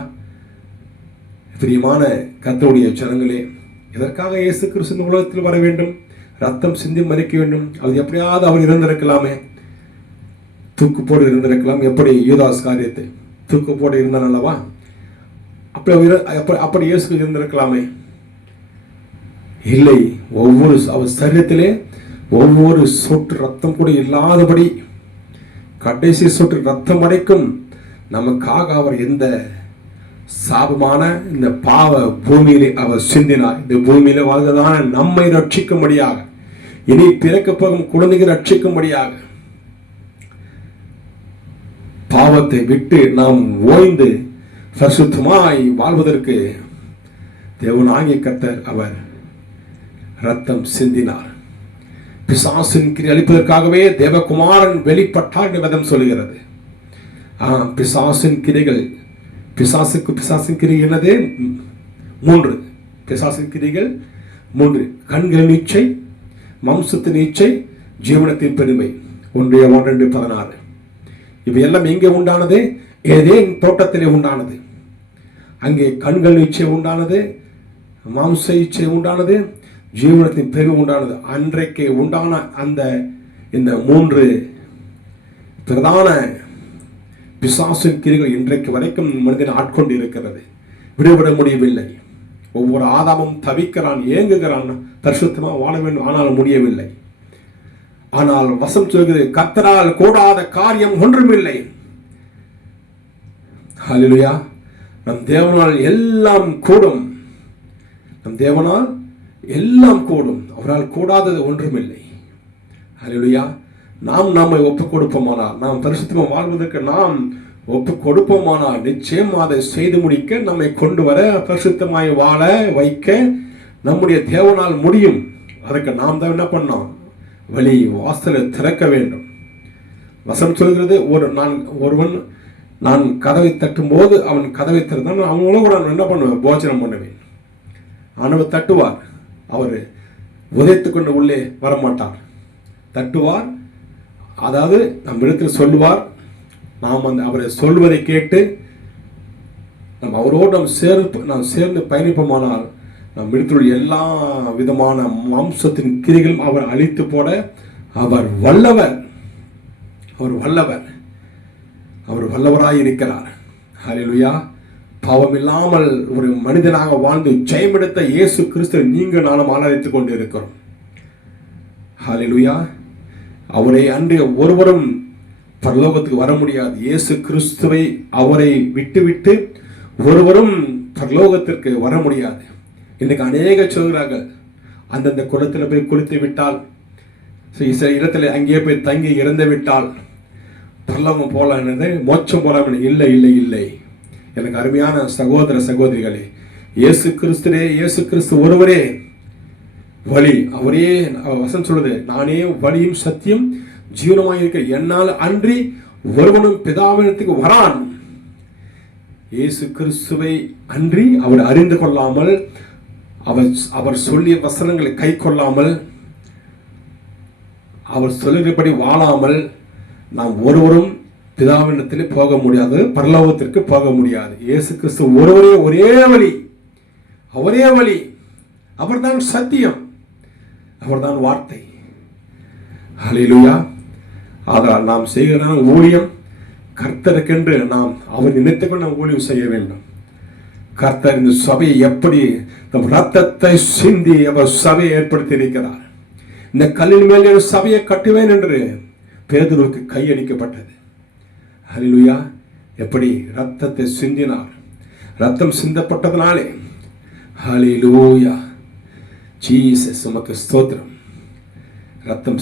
பிரியமான கர்த்தருடைய ஜனங்களே, எதற்காக இயேசு கிறிஸ்து இந்த உலகத்தில் வர வேண்டும்? ரத்தம் சிந்தி மறிக்க வேண்டும். அது எப்படியாவது அவர் இருந்திருக்கலாமே, தூக்கு போடு இருந்திருக்கலாம். எப்படி யூதாஸ் காரியத்தை தூக்கு போடு இருந்தான் அல்லவா, அப்படி இயேசு இருந்திருக்கலாமே. இல்லை, ஒவ்வொரு அவர் சரீரத்திலே ஒவ்வொரு சொட்டு ரத்தம் கூட இல்லாதபடி கடைசி சொட்டு ரத்தம் அடைக்கும் நமக்காக அவர் எந்த சாபமான இந்த பாவ பூமியிலே அவர் சிந்தினார். இந்த பூமியில வாழ்ந்ததான நம்மை ரட்சிக்கும்படியாக, இனி பிறக்க போகும் குழந்தைகள் ரட்சிக்கும்படியாக, பாவத்தை விட்டு நாம் ஓய்ந்து பரிசுத்தமாய் வாழ்வதற்கு தேவனாகிய கர்த்தர் அவர் ரத்தம் சிந்தினார். பிசாசின் கிரி அளிப்பதற்காகவே தேவகுமாரன் வெளிப்பட்டார் என்று வேதம் சொல்லுகிறது. பிசாசின் கிரிகள், பிசாசின் கிரி என்னது? 3 பிசாசின் கிரிகள் 3. கண்களின் இச்சை, மாம்சத்தின் இச்சை, ஜீவனத்தின் பெருமை. 1 யோவான் 2:16. இவையெல்லாம் எங்கே உண்டானது? ஏதேன் தோட்டத்திலே உண்டானது. அங்கே கண்கள் இச்சை உண்டானது, மாம்ச இச்சை உண்டானது, ஜீவனத்தின் பெருமை உண்டானது. அன்றைக்கு உண்டான இந்த 3 பிரதான பிசாசின் கிரிகள் இன்றைக்கு வரைக்கும் மனிதனை ஆட்கொண்டு இருக்கிறது. விடுபட முடியவில்லை. ஒவ்வொரு ஆதாமும் தவிக்கிறான், ஏங்குகிறான், பரிசுத்தமா வாழ வேண்டும், ஆனால் முடியவில்லை. ஆனால் வசனம் சொல்கிறது, கர்த்தரால் கூடாத காரியம் ஒன்றுமில்லை. ஹல்லேலூயா. நம் தேவனால் எல்லாம் கூடும். நம் தேவனால் எல்லாம் கூடும். அவரால் கூடாதது ஒன்றுமில்லை. ஹல்லேலூயா. நாம் நம்மை ஒப்புக் கொடுப்போமானால், நாம் பரிசுத்தமாக வாழ்வதற்கு நாம் ஒப்புக் கொடுப்போமானால், நிச்சயம் அதை செய்து முடிக்க, நம்மை கொண்டு வர, பரிசுத்தமாய் வாழ வைக்க நம்முடைய தேவனால் முடியும். அதற்கு நாம் தான் என்ன பண்ணோம்? வழி வாசலை திறக்க வேண்டும். வசனம் சொல்கிறது, ஒருவன் நான் கதவை தட்டும் போது அவன் கதவை திறந்தான், அவங்களும் கூட நான் என்ன பண்ணுவேன்? போஜனம் பண்ணுவேன். ஆனவர் தட்டுவார், அவர் உதைத்து கொண்டு உள்ளே வரமாட்டார். தட்டுவார், அதாவது நம் இடத்தில் சொல்லுவார். நாம் அவரை சொல்வதை கேட்டு நம்ம அவரோடு நாம் சேர்ந்து பயணிப்போமானால் நம் இடத்தில் எல்லா விதமான மாம்சத்தின் கிரிகளும் அவர் அழித்து போட அவர் வல்லவர். அவர் வல்லவர். அவர் வல்லவராய் இருக்கிறார். ஹல்லேலூயா. பாவம் இல்லாமல் ஒரு மனிதனாக வாழ்ந்து ஜெயமெடுத்த இயேசு கிறிஸ்துவை நீங்க நானும் ஆராதித்துக் கொண்டு இருக்கிறோம். ஹல்லேலூயா. அவரை அன்று ஒருவரும் பரலோகத்துக்கு வர முடியாது. இயேசு கிறிஸ்துவை அவரை விட்டு ஒருவரும் பரலோகத்திற்கு வர முடியாது. இன்னைக்கு அநேக சொல்கிறார்கள், அந்தந்த குளத்தில் போய் குளித்து விட்டால், சில இடத்துல அங்கேயே போய் தங்கி இறந்து விட்டால் பரலோகம் போலான்னு, மோட்சம் போலாம். இல்லை இல்லை இல்லை. எனக்கு அருமையான சகோதர சகோதரிகளே, இயேசு கிறிஸ்து ஒருவரே வழி. அவரே வசனம் சொல்லுது, நானே வழியும் சத்தியம் ஜீவனமாக இருக்க, என்னால் அன்றி ஒருவனும் பிதாவினத்துக்கு வரான். இயேசு கிறிஸ்துவை அன்றி அவர் அறிந்து கொள்ளாமல், அவர் சொல்லிய வசனங்களை கை கொள்ளாமல், அவர் சொல்லுகிறபடி வாழாமல் நாம் ஒருவரும் பிதாவினத்திலே போக முடியாது, பரலோகத்திற்கு போக முடியாது. இயேசு கிறிஸ்து ஒருவரே, ஒரே வழி, அவரே வழி. அவர்தான் சத்தியம், அவர்தான் வார்த்தை. ஹல்லேலூயா. ஆதலால் நாம் செய்கிற ஊழியம் கர்த்தருக்கென்று நாம் அவர் நினைத்துக்கொண்டு நாம் ஊழியம் செய்ய வேண்டும். கர்த்தர் இந்த சபையை எப்படி தம் ரத்தத்தை சிந்தி அவர் சபையை ஏற்படுத்தி இருக்கிறார். இந்த கல்லின் மேல் சபையை கட்டுவேன் என்று பேதுருவுக்கு கையடிக்கப்பட்டது. ஹல்லேலூயா. எப்படி ரத்தத்தை சிந்தினார். ரத்தம் சிந்தப்பட்டதனாலே, ஹல்லேலூயா, ஜீசஸ் உமக்கு ஸ்தோத்திரம். ரத்தம்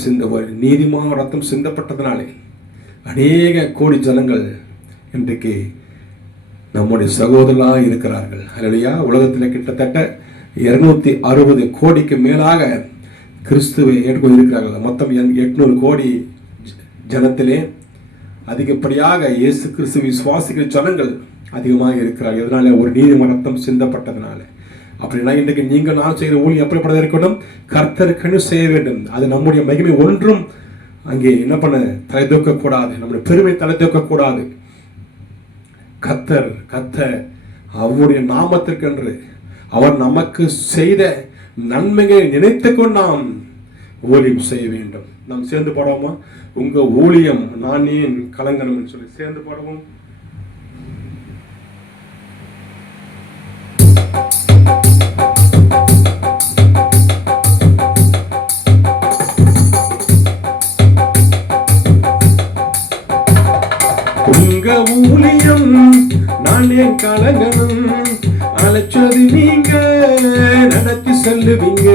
நீதிமான ரத்தம் சிந்தப்பட்டதனாலே அநேக கோடி ஜனங்கள் இன்றைக்கு நம்முடைய சகோதரர்களாக இருக்கிறார்கள். ஹல்லேலூயா. உலகத்தில் கிட்டத்தட்ட 260 கோடிக்கு மேலாக கிறிஸ்துவை ஏற்றுக்கொண்டு இருக்கிறார்கள். மொத்தம் 800 கோடி ஜனத்திலே அதிகப்படியாக இயேசு கிறிஸ்து விசுவாசிக்கிற ஜனங்கள் அதிகமாக இருக்கிறார்கள். இதனால ஒரு நீதிமான ரத்தம் சிந்தப்பட்டதனால. அப்படின்னா இன்றைக்கு நீங்கள் நான் செய்கிற ஊழியம் எப்படிப்பட இருக்கணும்? கர்த்தருக்குன்னு செய்ய வேண்டும். அது நம்முடைய மகிமை ஒன்றும் அங்கே என்ன பண்ண தலை தூக்கக்கூடாது, நம்முடைய பெருமை தலை தூக்கக்கூடாது. கர்த்தர் அவருடைய நாமத்திற்கென்று அவர் நமக்கு செய்த நன்மையை நினைத்துக்கொண்டு நாம் ஊழியம் செய்ய வேண்டும். நாம் சேர்ந்து பாடுவோமா? உங்க ஊழியம் நான் ஏன் கலங்கணும் சொல்லி சேர்ந்து பாடுவோம். உங்க ஊழியம் நான் ஏன் கலங்கணும், அழைச்சது நீங்க நடத்தி செல்லுவீங்க.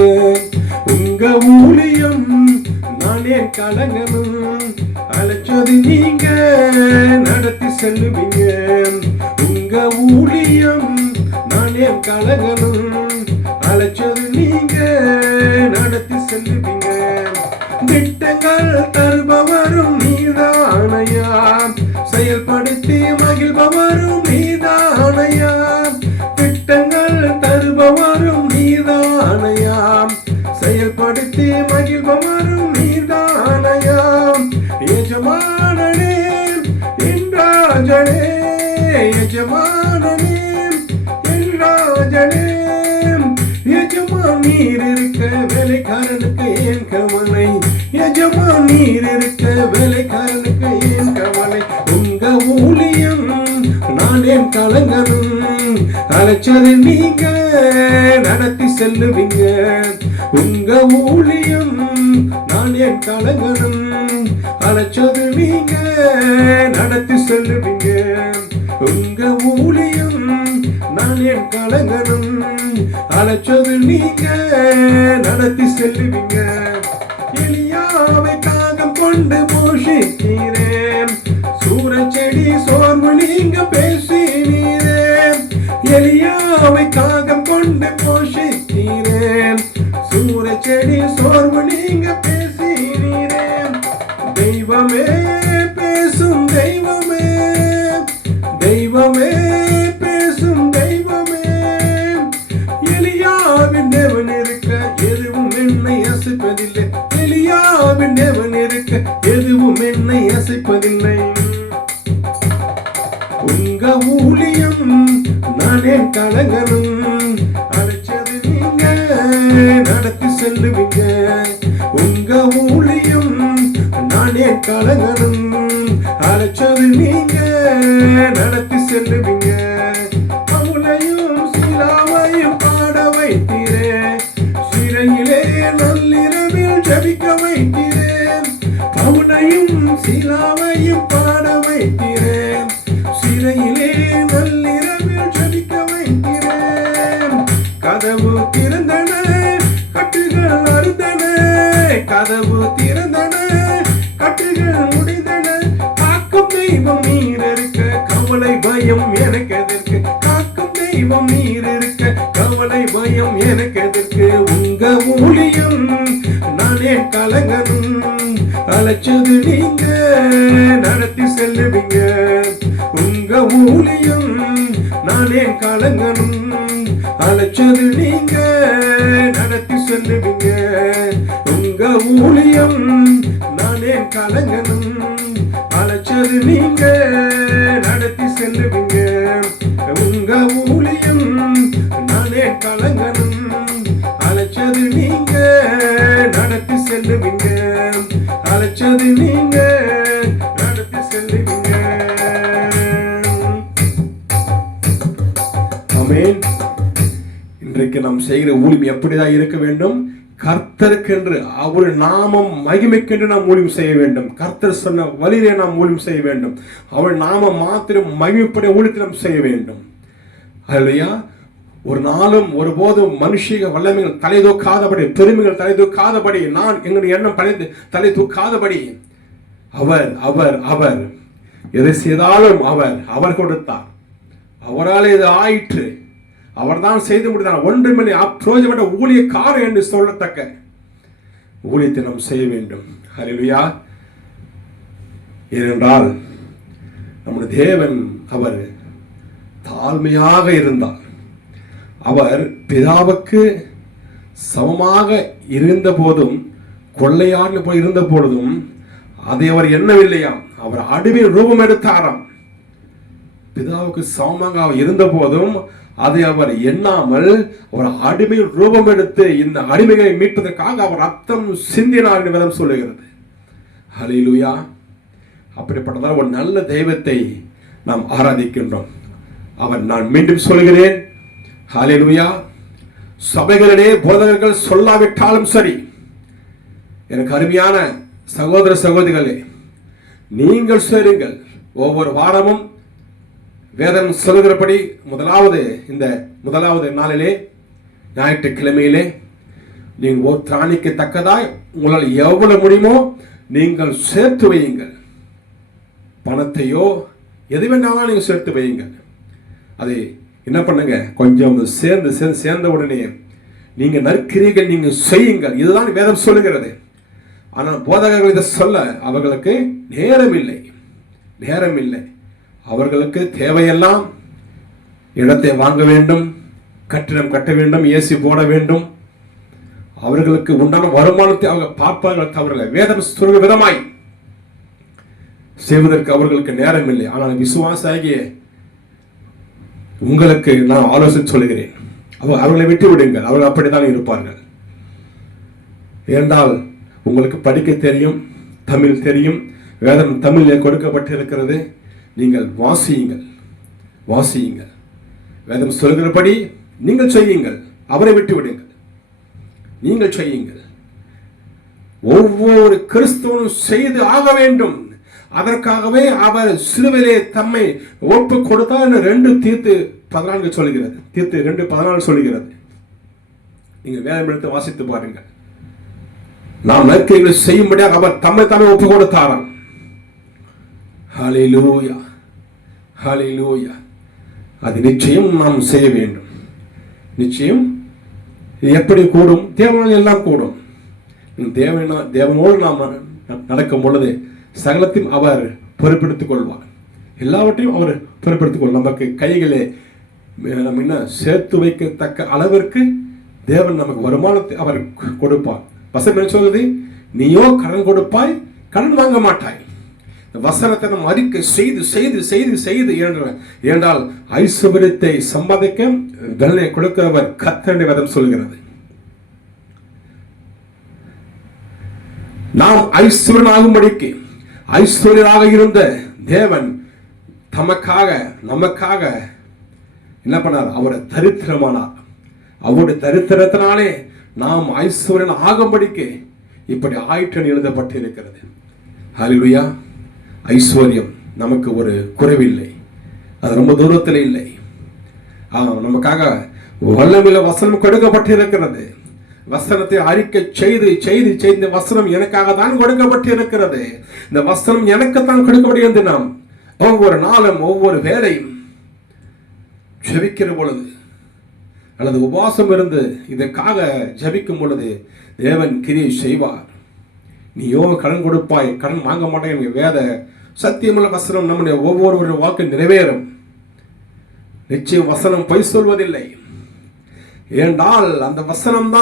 உங்க ஊழியம் நான் ஏன் கலங்கணும், அழைச்சது நீங்க நடத்தி செல்லுவீங்க. உங்க ஊழியம் நான் ஏன் கலங்கணும், அழைச்சது நீங்க நடத்தி செல்லுவீங்க. திட்டங்கள் தருபவரும் நீதானையா, செயல்படுத்தி மகிழ்பவரும் நீதானையா. திட்டங்கள் தருபவரும் நீதானையா, செயல்படுத்தி மகிழ்பவரும் நீதானையா. எஜமானனே என்றாஜனே, எஜமானனே என்றாஜனே. எஜமான் நீர் இருக்க வேலைக்காரனுக்கு ஏன் கவலை, எஜமான் நீர் இருக்க வேலைக்காரனுக்கு ஏன் கவலை. உங்க ஊழியம் நான் ஏன் கலங்கணும், அழைச்சது நீங்க நடத்தி செல்லுவீங்க. உங்க ஊழியம் நான் ஏன் கலங்கணும்? அழைச்சது நீங்க நடத்தி செல்லுவீங்க. உங்க ஊழியம் நான் ஏன் கலங்கணும்? அழைச்சது நீங்க நடத்தி செல்லுவீங்க. எலியாவை காகம் கொண்டு போஷித்தீரேன். சூரச்செடி சோர்வு நீங்க பேசினீரே. எலியாவை காகம் கொண்டு போஷித்தீரேன். சூரச்செடி சோர்வு நீங்க பேசினீரே. தெய்வமே பேசும் தெய்வமே, தெய்வமே பேசும் தெய்வமே. எலியாவின் தேவன் இருக்க எதுவும் என்னை அசைப்பதில்லை. எலியாவின் தேவன் இருக்க எதுவும் என்னை அசைப்பதில்லை. உங்க ஊழியம் நானே கலங்கணும். அழைச்சது நீங்க நடத்தி செல்லுவீங்க. உங்க ஊழியம் நானே கலங்கணும். அழைச்சது நீங்க நடத்தி செல்லுவீங்க. பவுலையும் சீலாவையும் பாட வைத்தீரே. சிறையிலே நள்ளிரவில் ஜெபிக்க வைத்தீரே. பவுலையும் சீலாவையும் பாட வைத்தீரே. சிறையிலே நள்ளிரவில் ஜெபிக்க வைத்தீரே. கதவு திறந்தன, கட்டுகள் அறுந்தன. கதவு திறந்தன, கட்டுகள் முடிந்தன. காக்கும் தெய்வம் நீர் இருக்க கவலை பயம் எனக்கு எதற்கு? காக்கும் தெய்வம் நீர் இருக்க கவலை பயம் எனக்கு எதற்கு? உங்க ஊழியம் நானே கலங்கணும். அழைச்சது நீங்க நடத்தி செல்லுவீங்க. உங்க ஊழியம் நானே கலங்கணும். அழைச்சது நீங்க நடத்தி செல்லுவீங்க. உங்க ஊழியம் நானே கலங்கணும். அழைச்சது நீங்க நடத்தி செல்லுவீங்க. உங்க ஊழியம் நானே கலங்கணும். அழைச்சது நீங்க நடத்தி செல்லுவீங்க. அழைச்சது நீங்க நடத்தி செல்லுவீங்க. ஆமென். இன்றைக்கு நாம் செய்கிற ஊழியம் எப்படிதான் இருக்க வேண்டும்? கர்த்தருக்கென்று, அவர் நாமம் மகிமைக்கென்று நாம் ஊழியம் செய்ய வேண்டும். கர்த்தர் சொன்ன வழியிலே நாம் ஊழியம் செய்ய வேண்டும். அவர் நாமம் மாத்திரம் மகிமைப்பட ஊழியத்தை நாம் செய்ய வேண்டும். அல்லையா? ஒரு நாளும் ஒருபோதும் மனுஷிக வல்லமைகள் தலை தூக்காதபடி, பெருமைகள் தலை தூக்காதபடி, நான் எங்களுடைய எண்ணம் தலை தூக்காதபடி அவர் அவர் அவர் எதை செய்தாலும் அவர் கொடுத்தார். அவரால் இது ஆயிற்று. அவர் தான் செய்து முடித்தார். ஒன்றுமில்லை அப்பிரயோஜனப்பட்ட ஊழியக்காரர் என்று சொல்லத்தக்க ஊழியத்தை நாம் செய்ய வேண்டும். ஹல்லேலூயா. ஏனென்றால் நம்முடைய தேவன் அவர் தாழ்மையாக இருந்தார். அவர் பிதாவுக்கு சமமாக இருந்த போதும், கொள்ளையாடு போய் இருந்த பொழுதும் அதை அவர் எண்ணவில்லையாம். அவர் அடிமையின் ரூபம் எடுத்தாராம். பிதாவுக்கு சமமாக அவர் இருந்த போதும் அதை அவர் எண்ணாமல் ஒரு அடிமையின் ரூபம் எடுத்து இந்த அடிமைகளை மீட்பதற்காக அவர் ரத்தம் சிந்தினார் என்று வேதம் சொல்லுகிறது. ஹல்லேலூயா. அப்படிப்பட்டதால் ஒரு நல்ல தெய்வத்தை நாம் ஆராதிக்கின்றோம். அவர், நான் மீண்டும் சொல்கிறேன், ஹல்லேலூயா, சபைகளிலே போதகர்கள் சொல்லாவிட்டாலும் சரி, எனக்கு அருமையான சகோதர சகோதரிகளே, நீங்கள் சேருங்கள். ஒவ்வொரு வாரமும் வேதம் சொல்லுகிறபடி இந்த முதலாவது நாளிலே, ஞாயிற்றுக்கிழமையிலே, நீங்கள் திராணிக்கு தக்கதாய் உங்களால் எவ்வளவு முடியுமோ நீங்கள் சேர்த்து வையுங்கள். பணத்தையோ எது வேண்டாலும் நீங்கள் சேர்த்து வையுங்கள். அதை என்ன பண்ணுங்க, கொஞ்சம் சேர்ந்த உடனே நீங்க நற்கிரியைகள் நீங்க செய்யுங்கள். இதுதான் வேதம் சொல்லுகிறது. ஆனால் போதகர்கள் இதை சொல்ல அவர்களுக்கு நேரம் இல்லை. அவர்களுக்கு தேவையெல்லாம் இடத்தை வாங்க வேண்டும், கட்டிடம் கட்ட வேண்டும், ஏசி போட வேண்டும். அவர்களுக்கு உண்டான வருமானத்தை அவங்க பார்ப்பார்கள். தவறல. வேதம் சொல்கிற விதமாய் செய்வதற்கு அவர்களுக்கு நேரம் இல்லை. ஆனால் விசுவாசாகிய உங்களுக்கு நான் ஆலோசனை சொல்லுகிறேன், அவர்களை விட்டு விடுங்கள். அவர்கள் அப்படித்தான் இருப்பார்கள். ஏனென்றால் உங்களுக்கு படிக்க தெரியும், தமிழ் தெரியும், வேதம் தமிழில் கொடுக்கப்பட்டிருக்கிறது. நீங்கள் வாசியுங்கள். வேதம் சொல்கிறபடி நீங்கள் செய்யுங்கள், அவரை விட்டு விடுங்கள், நீங்கள் செய்யுங்கள். ஒவ்வொரு கிறிஸ்தவனும் செய்து ஆக வேண்டும். அதற்காகவே அவர் சிலுவையிலே தம்மை ஒப்பு கொடுத்தார் என்று 2 தீத்து 14 சொல்கிறது. தீத்து 2:14 சொல்கிறது. நீங்க வேதம் எடுத்து வாசித்து பாருங்கள். நாம் நற்கிரிகளை செய்யும்படியாக அவர் தம்மை தாமே ஒப்பு கொடுத்தாராம். ஹல்லேலூயா, ஹல்லேலூயா. அது நிச்சயம் நாம் செய்ய வேண்டும். நிச்சயம். இது எப்படி கூடும்? தேவனால் எல்லாம் கூடும். தேவனோடு நாம் நடக்கும் பொழுது சகலத்தையும் அவர் பொறுப்பெடுத்துக் கொள்வார். எல்லாவற்றையும் அவர் பொறுப்பெடுத்துக் கொள்வார். நமக்கு கைகளே நம்ம என்ன சேர்த்து வைக்கத்தக்க அளவிற்கு தேவன் நமக்கு வருமானத்தை அவர் கொடுப்பார். வசனம் என்ன சொல்லுது? நீயோ கடன் கொடுப்பாய், கடன் வாங்க மாட்டாய். வசனத்தை நம்ம அறிக்கை செய்து செய்து செய்து செய்து என்றால் ஐஸ்வர்யத்தை சம்பாதிக்க வெள்ளை கொடுக்கிறவர் கர்த்தர் வேதம் சொல்கிறது. நாம் ஐஸ்வர்யனாகும்படிக்கு ஐஸ்வர்யராக இருந்த தேவன் நமக்காக என்ன பண்ணார்? அவரை தரித்திரமானார். அவருடைய தரித்திரத்தினாலே நாம் ஐஸ்வர்யன் ஆகும்படிக்கு இப்படி ஆயிற்று எழுதப்பட்டு இருக்கிறது. ஹல்லேலூயா. ஐஸ்வர்யம் நமக்கு ஒரு குறைவில்லை, அது ரொம்ப தூரத்தில் இல்லை. நமக்காக வல்லமையில வசனம் கொடுக்கப்பட்டிருக்கிறது. வசனத்தை அறிக்கை செய்து செய்து செய்து வசனம் எனக்காக தான் கொடுக்கப்பட்டிருக்கிறது. இந்த வசனம் எனக்குத்தான் கொடுக்கப்படுகிறது. நாம் ஒவ்வொரு நாளும் ஒவ்வொரு வேளையும் ஜெபிக்கிற பொழுது அல்லது உபவாசம் இருந்து இதற்காக ஜெபிக்கும் பொழுது தேவன் கிரியை செய்வார். நீயோ கடன் கொடுப்பாய், கடன் வாங்க மாட்டேன். வேத சத்தியமுள்ள வசனம் நம்முடைய ஒவ்வொரு வாக்கு நிறைவேறும். நிச்சயம் வசனம் பொய் சொல்வதில்லை. ஏனென்றால் அந்த வசனம்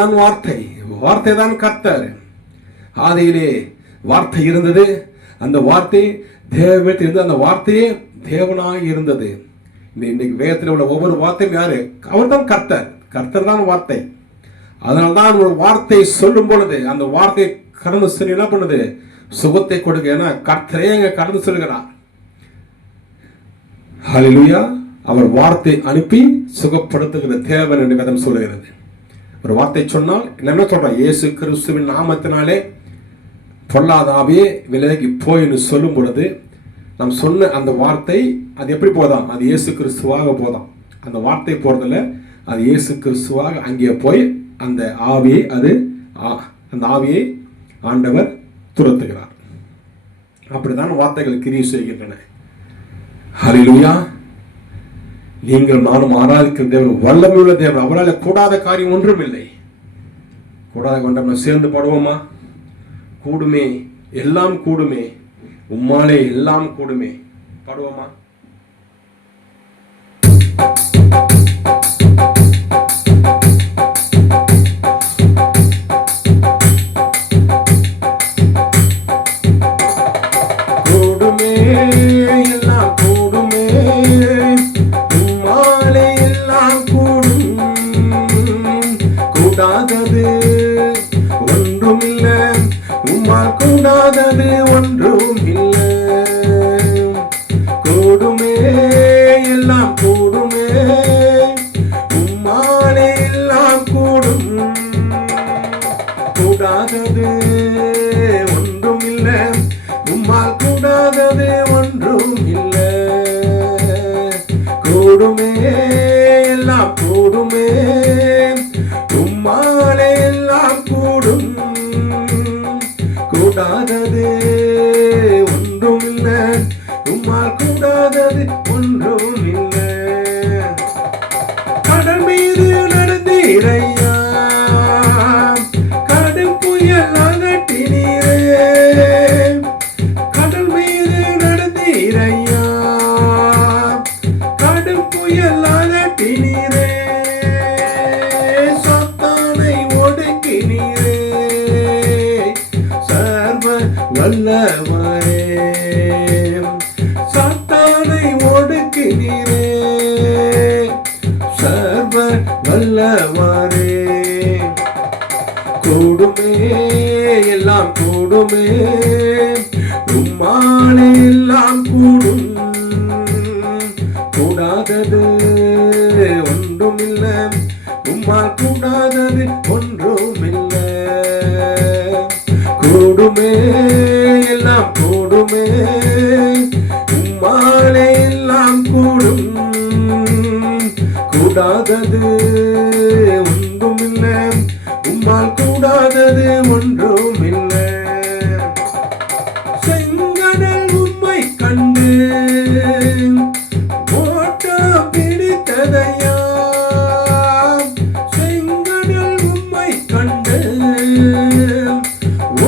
தான் வார்த்தை, வார்த்தை தான் கர்த்தர். ஆதியிலே வார்த்தை இருந்தது, அந்த வார்த்தை தேவத்தில் இருந்தது, அந்த வார்த்தையே தேவனாய் இருந்தது. இன்னைக்கு வேதத்தில் உள்ள ஒவ்வொரு வார்த்தையும் யாரு? அவர் தான் கர்த்தர். கர்த்தர் தான் வார்த்தை. அதனால்தான் ஒரு வார்த்தை சொல்லும் பொழுது அந்த வார்த்தை கடந்து சொல்லி என்ன பண்ணுது? சுகத்தை கொடுக்க. ஏன்னா கர்த்தரே அங்க கடந்து சொல்கிறார். ஹல்லேலூயா. அவர் வார்த்தை அனுப்பி சுகப்படுத்துகிற தேவன் என்று வேதம் சொல்லுகிறது. ஒரு வார்த்தை சொன்னால் என்ன சொல்றான்? இயேசு கிறிஸ்துவின் நாமத்தினாலே பொல்லாத ஆவியே விலகி போயின்னு சொல்லும் பொழுது நாம் சொன்ன அந்த வார்த்தை அது எப்படி போதாம்? அது இயேசு கிறிஸ்துவாக போதாம். அந்த வார்த்தை போறதில்ல, அது இயேசு கிறிஸ்துவாக அங்கே போய் அந்த ஆவியை ஆண்டவர் துரத்துகிறார். அப்படித்தான் வார்த்தைகள் கிரியை செய்கின்றன. ஹல்லேலூயா. நீங்கள் நானும் ஆராதிக்கிற தேவன் வல்லமையுள்ள தேவன். அவரால் கூடாத காரியம் ஒன்றும் இல்லை. கூடாத கொண்ட சேர்ந்து பாடுவோமா? கூடுமே, எல்லாம் கூடுமே, உம்மாலே எல்லாம் கூடுமே. பாடுவோமா? கூடுமே, எல்லாம் கூடுமே, உம்மாலே எல்லாம் கூடும். கூடா ஒன்றுமில்லை, உம்மால் கூடாதது ஒன்றுமில்லை. கூடுமே எல்லாம் கூடுமே, உம்மாலே எல்லாம் கூடும். கூடாதது ஒன்றுமில்லை, உம்மால் கூடாதது ஒன்றுமில்லை. செங்கடல் உம்மை கண்டு ஓட்டம் பிடித்ததையா, செங்கடல் உம்மை கண்டு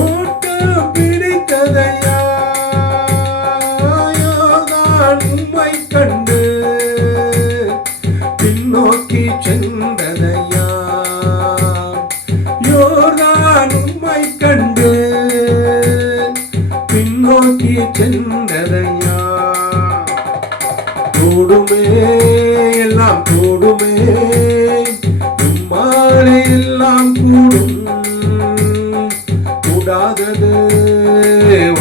ஓட்டம் பிடித்ததையா, யோர்தான் உம்மை கண்டு பின்னோக்கி சென்றதையா, யோர்தான் உம்மை கண்டு பின்னோக்கி சென்றதையா. கூடுமே எல்லாம் கூடுமே, உம்மாலே எல்லாம் கூடும். கூடாதது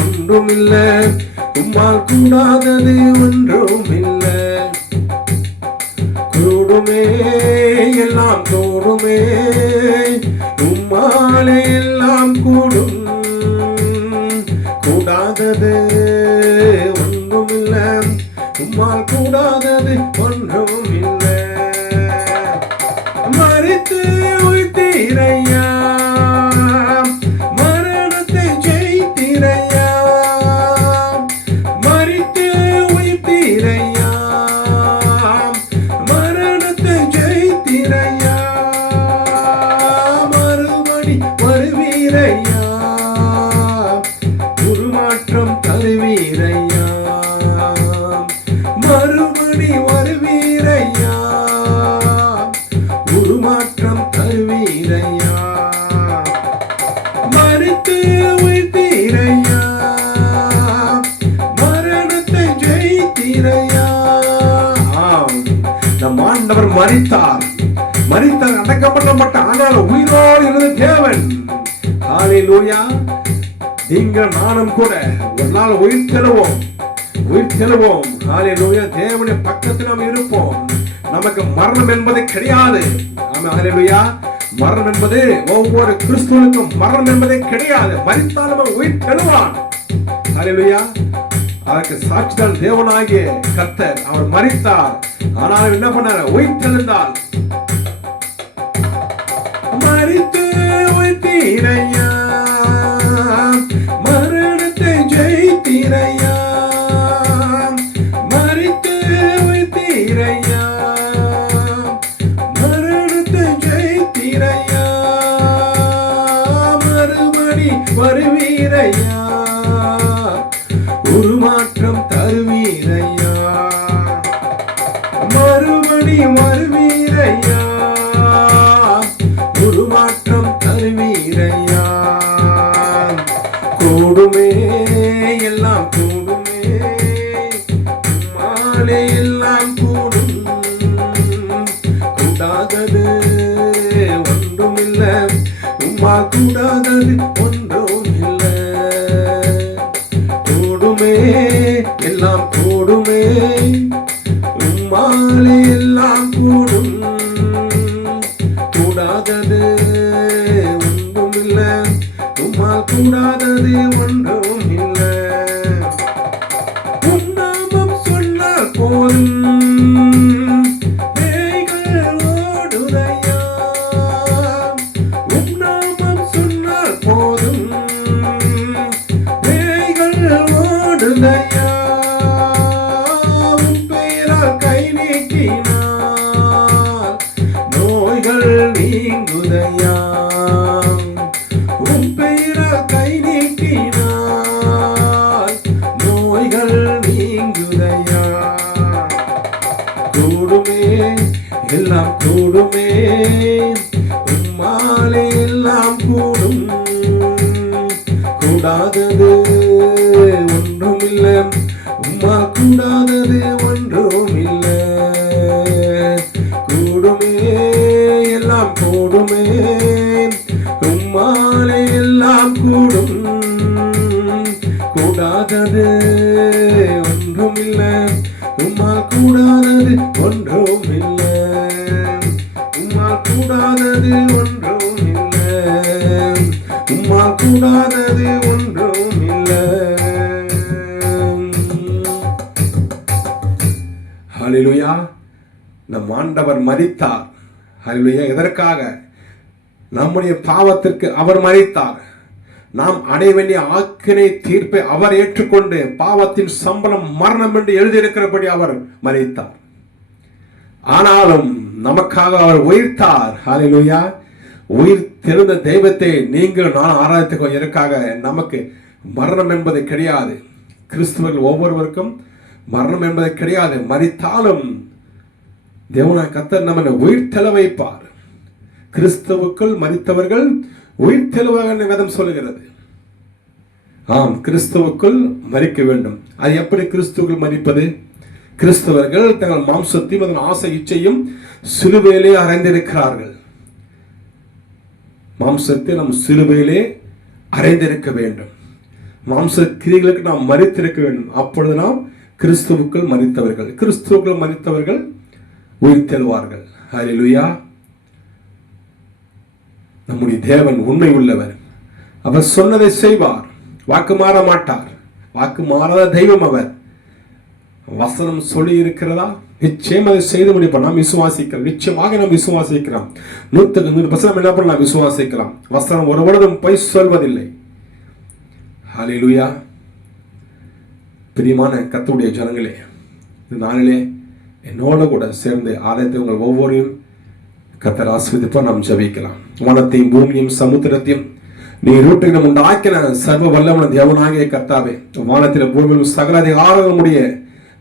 ஒன்றுமில்லை, உம்மால் கூடாதது ஒன்றுமில்லை. கூடுமே எல்லாம் கூடுமே, உம்மாலே எல்லாம் கூடும். கூடாதது ஒன்றுமில்லை, உம்மால் கூடாதது ஒன்றுமில்லை. மரித்து உயிர்த்தீரையா, மரணத்தை ஜெயித்தீரையா, மரித்து உயிர்த்தீரையா, மரணத்தை ஜெயித்தீரையா, மறுபடி வருவீரையா, உருமாற்றம் தருவீரையா, மறுபடி வருவீரையா, உருமாற்றம் தருவீரையா. மரித்து உயிர்த்தீரையா, மரணத்தை ஜெயித்தீரையா. நம் ஆண்டவர் மரித்தார், மரித்தார், அடக்கப்பட்ட ஆனால் உயிரோடு இருந்த தேவன். ஹல்லேலூயா. நீங்கள் நானும் கூட ஒரு நாள் உயிர் தெழுவோம், உயிர் தெழுவோம். ஹல்லேலூயா. தேவனுடைய பக்கத்தில் நாம் இருப்போம். நமக்கு மரணம் என்பது கிடையாது. ஆமென். ஹல்லேலூயா. மரணம் என்பது ஒவ்வொரு கிறிஸ்துவுக்கும் மரணம் என்பதே கிடையாது. மரித்தாலும் உயிர் தெழுவான். ஹல்லேலூயா. அதற்கு சாட்சிதான் தேவனாகிய கர்த்தர். அவர் மரித்தார், ஆனால் என்ன பண்ணார்? உயிர் தெழுந்தார். மரித்து உயிர்த்தீரையா, மரணத்தை ஜெயித்தீரையா, மரித்து உயிர்த்தீரையா, மரணத்தை ஜெயித்தீரையா, மறுபடி வருவீரையா, உருமாற்றம் தருவீரையா, மறுபடி வருவீரையா, உருமாற்றம் தருவீரையா. கூடுமே எல்லாம் கூடுமே, உம்மாலே எல்லாம் கூடும். கூடாதது ஒன்றுமில்லை, உம்மால் கூடாதது ஒன்றுமில்லை. கூடுமே எல்லாம் கூடுமே, உம்மாலே எல்லாம் கூடும். கூடாதது ஒன்றுமில்லை, உம்மால் கூடாதது ஒன்றுமில்லை. உம் நாமம் சொன்னால் போதும், பேய்கள் ஓடுதையா. உம் நாமம் சொன்னால் போதும், பேய்கள் ஓடுதையா. உம் பெயரால் கை நீட்டினால் நோய்கள் நீங்குதையா. உம் பெயரால் கை நீட்டினால் நோய்கள் நீங்குதையா. கூடுமே எல்லாம் கூடுமே, உம்மாலே எல்லாம் கூடும். கூடாதது ஒன்றுமில்லை, உம்மால் கூடாதது ஒன்றுமில்லை. கூடுமே எல்லாம் கூடுமே, உம்மாலே எல்லாம் கூடும். கூடாதது ஒன்றுமில்லை, உம்மால் கூடாதது ஒன்றுமில்லை. கூடாதது ஒன்றும் இல்லை. ஹல்லேலூயா. நம் ஆண்டவர் மரித்தார். ஹல்லேலூயா. எதற்காக? நம்முடைய பாவத்திற்கு அவர் மரித்தார். நாம் அடைய வேண்டிய ஆக்கினை தீர்ப்பை அவர் ஏற்றுக்கொண்டு பாவத்தின் சம்பளம் மரணம் என்று எழுதியிருக்கிறபடி அவர் மரித்தார். ஆனாலும் நமக்காக அவர் உயிர்த்தார். ஹல்லேலூயா. உயிர் தெழுந்த தெய்வத்தை நீங்கள் நான் ஆராய்த்துக்கோ. இதற்காக நமக்கு மரணம் என்பது கிடையாது. கிறிஸ்துவர்கள் ஒவ்வொருவருக்கும் மரணம் என்பது கிடையாது. மரித்தாலும் தேவனாய் கர்த்தர் நம்மை உயிர் தெள வைப்பார். கிறிஸ்துவுக்குள் மரித்தவர்கள் உயிர் தெழுவாக வேதம் சொல்லுகிறது. ஆம், கிறிஸ்துவுக்குள் மரிக்க வேண்டும். அது எப்படி கிறிஸ்துவுக்குள் மரிப்பது? கிறிஸ்தவர்கள் தங்கள் மாம்சத்தையும் அதன் ஆசை இச்சையும் சிலுவையிலே அறைந்திருக்கிறார்கள். மாம்சத்தை நாம் சிலுவையிலே அறைந்திருக்க வேண்டும். மாம்ச கிரிகளுக்கு நாம் மரித்திருக்க வேண்டும். அப்பொழுது நாம் கிறிஸ்துவுக்குள் மரித்தவர்கள். கிறிஸ்துவுக்குள் மரித்தவர்கள் உயிர் தெழுவார்கள். ஹல்லேலூயா. நம்முடைய தேவன் உண்மை உள்ளவர். அவர் சொன்னதை செய்வார். வாக்கு மாற மாட்டார். வாக்கு மாறாத தெய்வம் அவர். வசனம் சொல்லி இருக்கிறதா? நிச்சயம் அதை செய்து முடிப்போம். நாம் விசுவாசிக்கிறோம். நிச்சயமாக நாம் விசுவாசிக்கிறோம். 100% என்ன பண்ணலாம்? விசுவாசிக்கலாம். வசனம் ஒரு பொழுதும் பொய் சொல்வதில்லை. ஹல்லேலூயா. பிரியமான கர்த்தருடைய ஜனங்களே, இந்த நாளிலே என்னோட கூட சேர்ந்து ஆலயத்தை உங்கள் ஒவ்வொருவரையும் கர்த்தர் ஆசீர்வதிப்பார். நாம் ஜெபிக்கலாம். வானத்தையும் பூமியையும் சமுத்திரத்தையும் நீரூற்றிலும் உண்டாக்கின சர்வ வல்லவன தேவனாகிய கர்த்தாவே, வானத்திலும் பூமியிலும் சகல அதிகாரமுடைய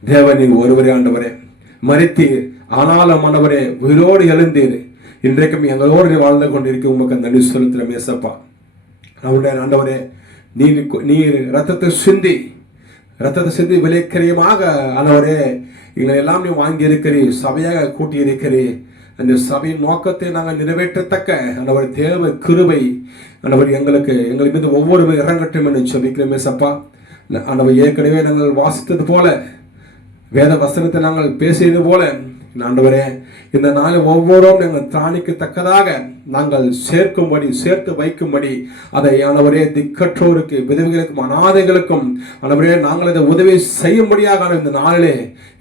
தேவன் நீங்க ஒருவரே. ஆண்டவரே, மரித்தீர், ஆனாலும் ஆண்டவரே உயிரோடு எழுந்தீர். இன்றைக்கும் எங்களோடு வாழ்ந்து கொண்டிருக்க உமக்கு நன்றி செலுத்துகிறோம் ஏசப்பா. ஆண்டவரே, நீர் ரத்தத்தை சிந்தி விலைக்கரியமாக ஆண்டவரே எங்களை எல்லாம் நீ வாங்கி இருக்கிறீர், சபையாக கூட்டி இருக்கிறீர். அந்த சபையின் நோக்கத்தை நாங்கள் நிறைவேற்றத்தக்க ஆண்டவர் தேவ கிருபை ஆண்டவர் எங்கள் மீது ஒவ்வொரு இறங்கட்டும் என்று ஜெபிக்கிறோம் ஏசப்பா. ஆண்டவர், ஏற்கனவே நாங்கள் வாசித்தது போல, வேத வசனத்தை நாங்கள் பேசியது போல ஆண்டவரே, இந்த நாள் ஒவ்வொருவரும் நாங்கள் திராணிக்கத்தக்கதாக நாங்கள் சேர்த்து வைக்கும்படி அதை ஆண்டவரே திக்கற்றோருக்கு, விதவைகளுக்கும், அநாதைகளுக்கும் ஆண்டவரே நாங்கள் இதை உதவி செய்யும்படியாக இந்த நாளிலே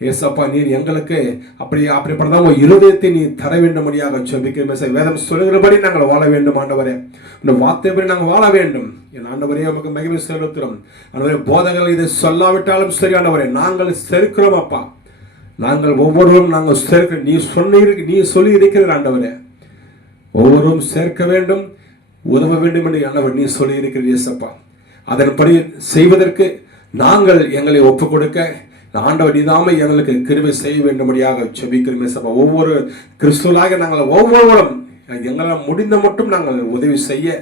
ஏசப்பா நீர் எங்களுக்கு அப்படிப்பட்டதான் ஒரு இருதயத்தை நீ தர வேண்டும்படியாக ஜெபிக்கிறோம். வேதம் சொல்லுகிறபடி நாங்கள் வாழ வேண்டும் ஆண்டவரே. இந்த வார்த்தைப்படி நாங்கள் வாழ வேண்டும். என் ஆண்டவரே நமக்கு மகிமை செலுத்துகிறோம். ஆண்டவரே, போதகர்கள் இதை சொல்லாவிட்டாலும் சரி ஆண்டவரே, நாங்கள் சேர்க்கிறோம் அப்பா. நாங்கள் ஒவ்வொருவரும் நாங்கள் சேர்க்க நீ சொல்லி இருக்கிற ஆண்டவரே, ஒவ்வொருவரும் சேர்க்க வேண்டும், உதவ வேண்டும் என்று ஆண்டவர் நீ சொல்லி இருக்கிற இயேசப்பா. அதன்படி செய்வதற்கு நாங்கள் எங்களை ஒப்புக் கொடுக்க ஆண்டவர் நீதாமை எங்களுக்கு கிருபை செய்ய வேண்டும்படியாக ஜெபிக்கிறோம் இயேசப்பா. ஒவ்வொரு கிறிஸ்துவலாக நாங்கள் ஒவ்வொருவரும் எங்களால் முடிந்த மட்டும் நாங்கள் உதவி செய்ய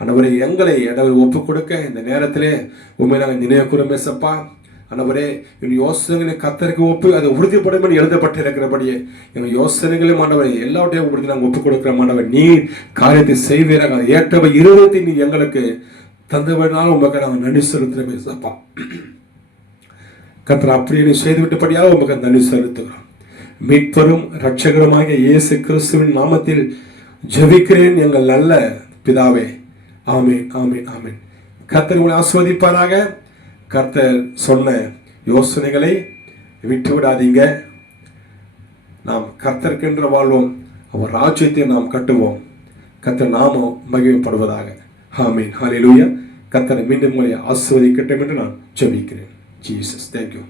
ஆண்டவரை எங்களை ஒப்புக் கொடுக்க இந்த நேரத்திலே உண்மை நாங்கள் நினைவு கூறும் இயேசப்பா. ஆண்டவரே, என் யோசனைகளை கர்த்தருக்கு ஒப்பு அது உறுதிப்படும் என்று எழுதப்பட்டிருக்கிறபடியே எங்கள் யோசனைகளையும் ஆண்டவரை எல்லாவற்றையும் உறுதி நாங்கள் ஒப்புக் கொடுக்கிறோம். ஆண்டவர், நீர் காரியத்தை செய்வீராக. அதை ஏற்றவை இருதயத்தை நீ எங்களுக்கு தந்து வேணாலும் உங்களுக்கு நாங்கள் நன்றி செலுத்துகிறோம் அப்பா. கர்த்தர் அப்படியே நீ செய்துவிட்டபடியாக உங்களுக்கு நன்றி செலுத்துகிறோம். மீட்பரும் இரட்சகருமாகிய இயேசு கிறிஸ்துவின் நாமத்தில் ஜெபிக்கிறேன் எங்கள் நல்ல பிதாவே. ஆமென், ஆமென், ஆமென். கர்த்தர் உங்களை ஆசீர்வதிப்பாராக. கர்த்தர் சொன்ன யோசனைகளை விட்டுவிடாதீங்க. நாம் கர்த்தருக்கென்று வாழ்வோம், அவர் ராஜ்யத்தை நாம் கட்டுவோம். கர்த்தர் நாமம் மகிமைப்படுவதாக. ஆமென், ஹல்லேலூயா. கர்த்தர் மீண்டும் உங்களை ஆசீர்வதிக்கட்டும் என்று நான் ஜெபிக்கிறேன். Jesus, thank you.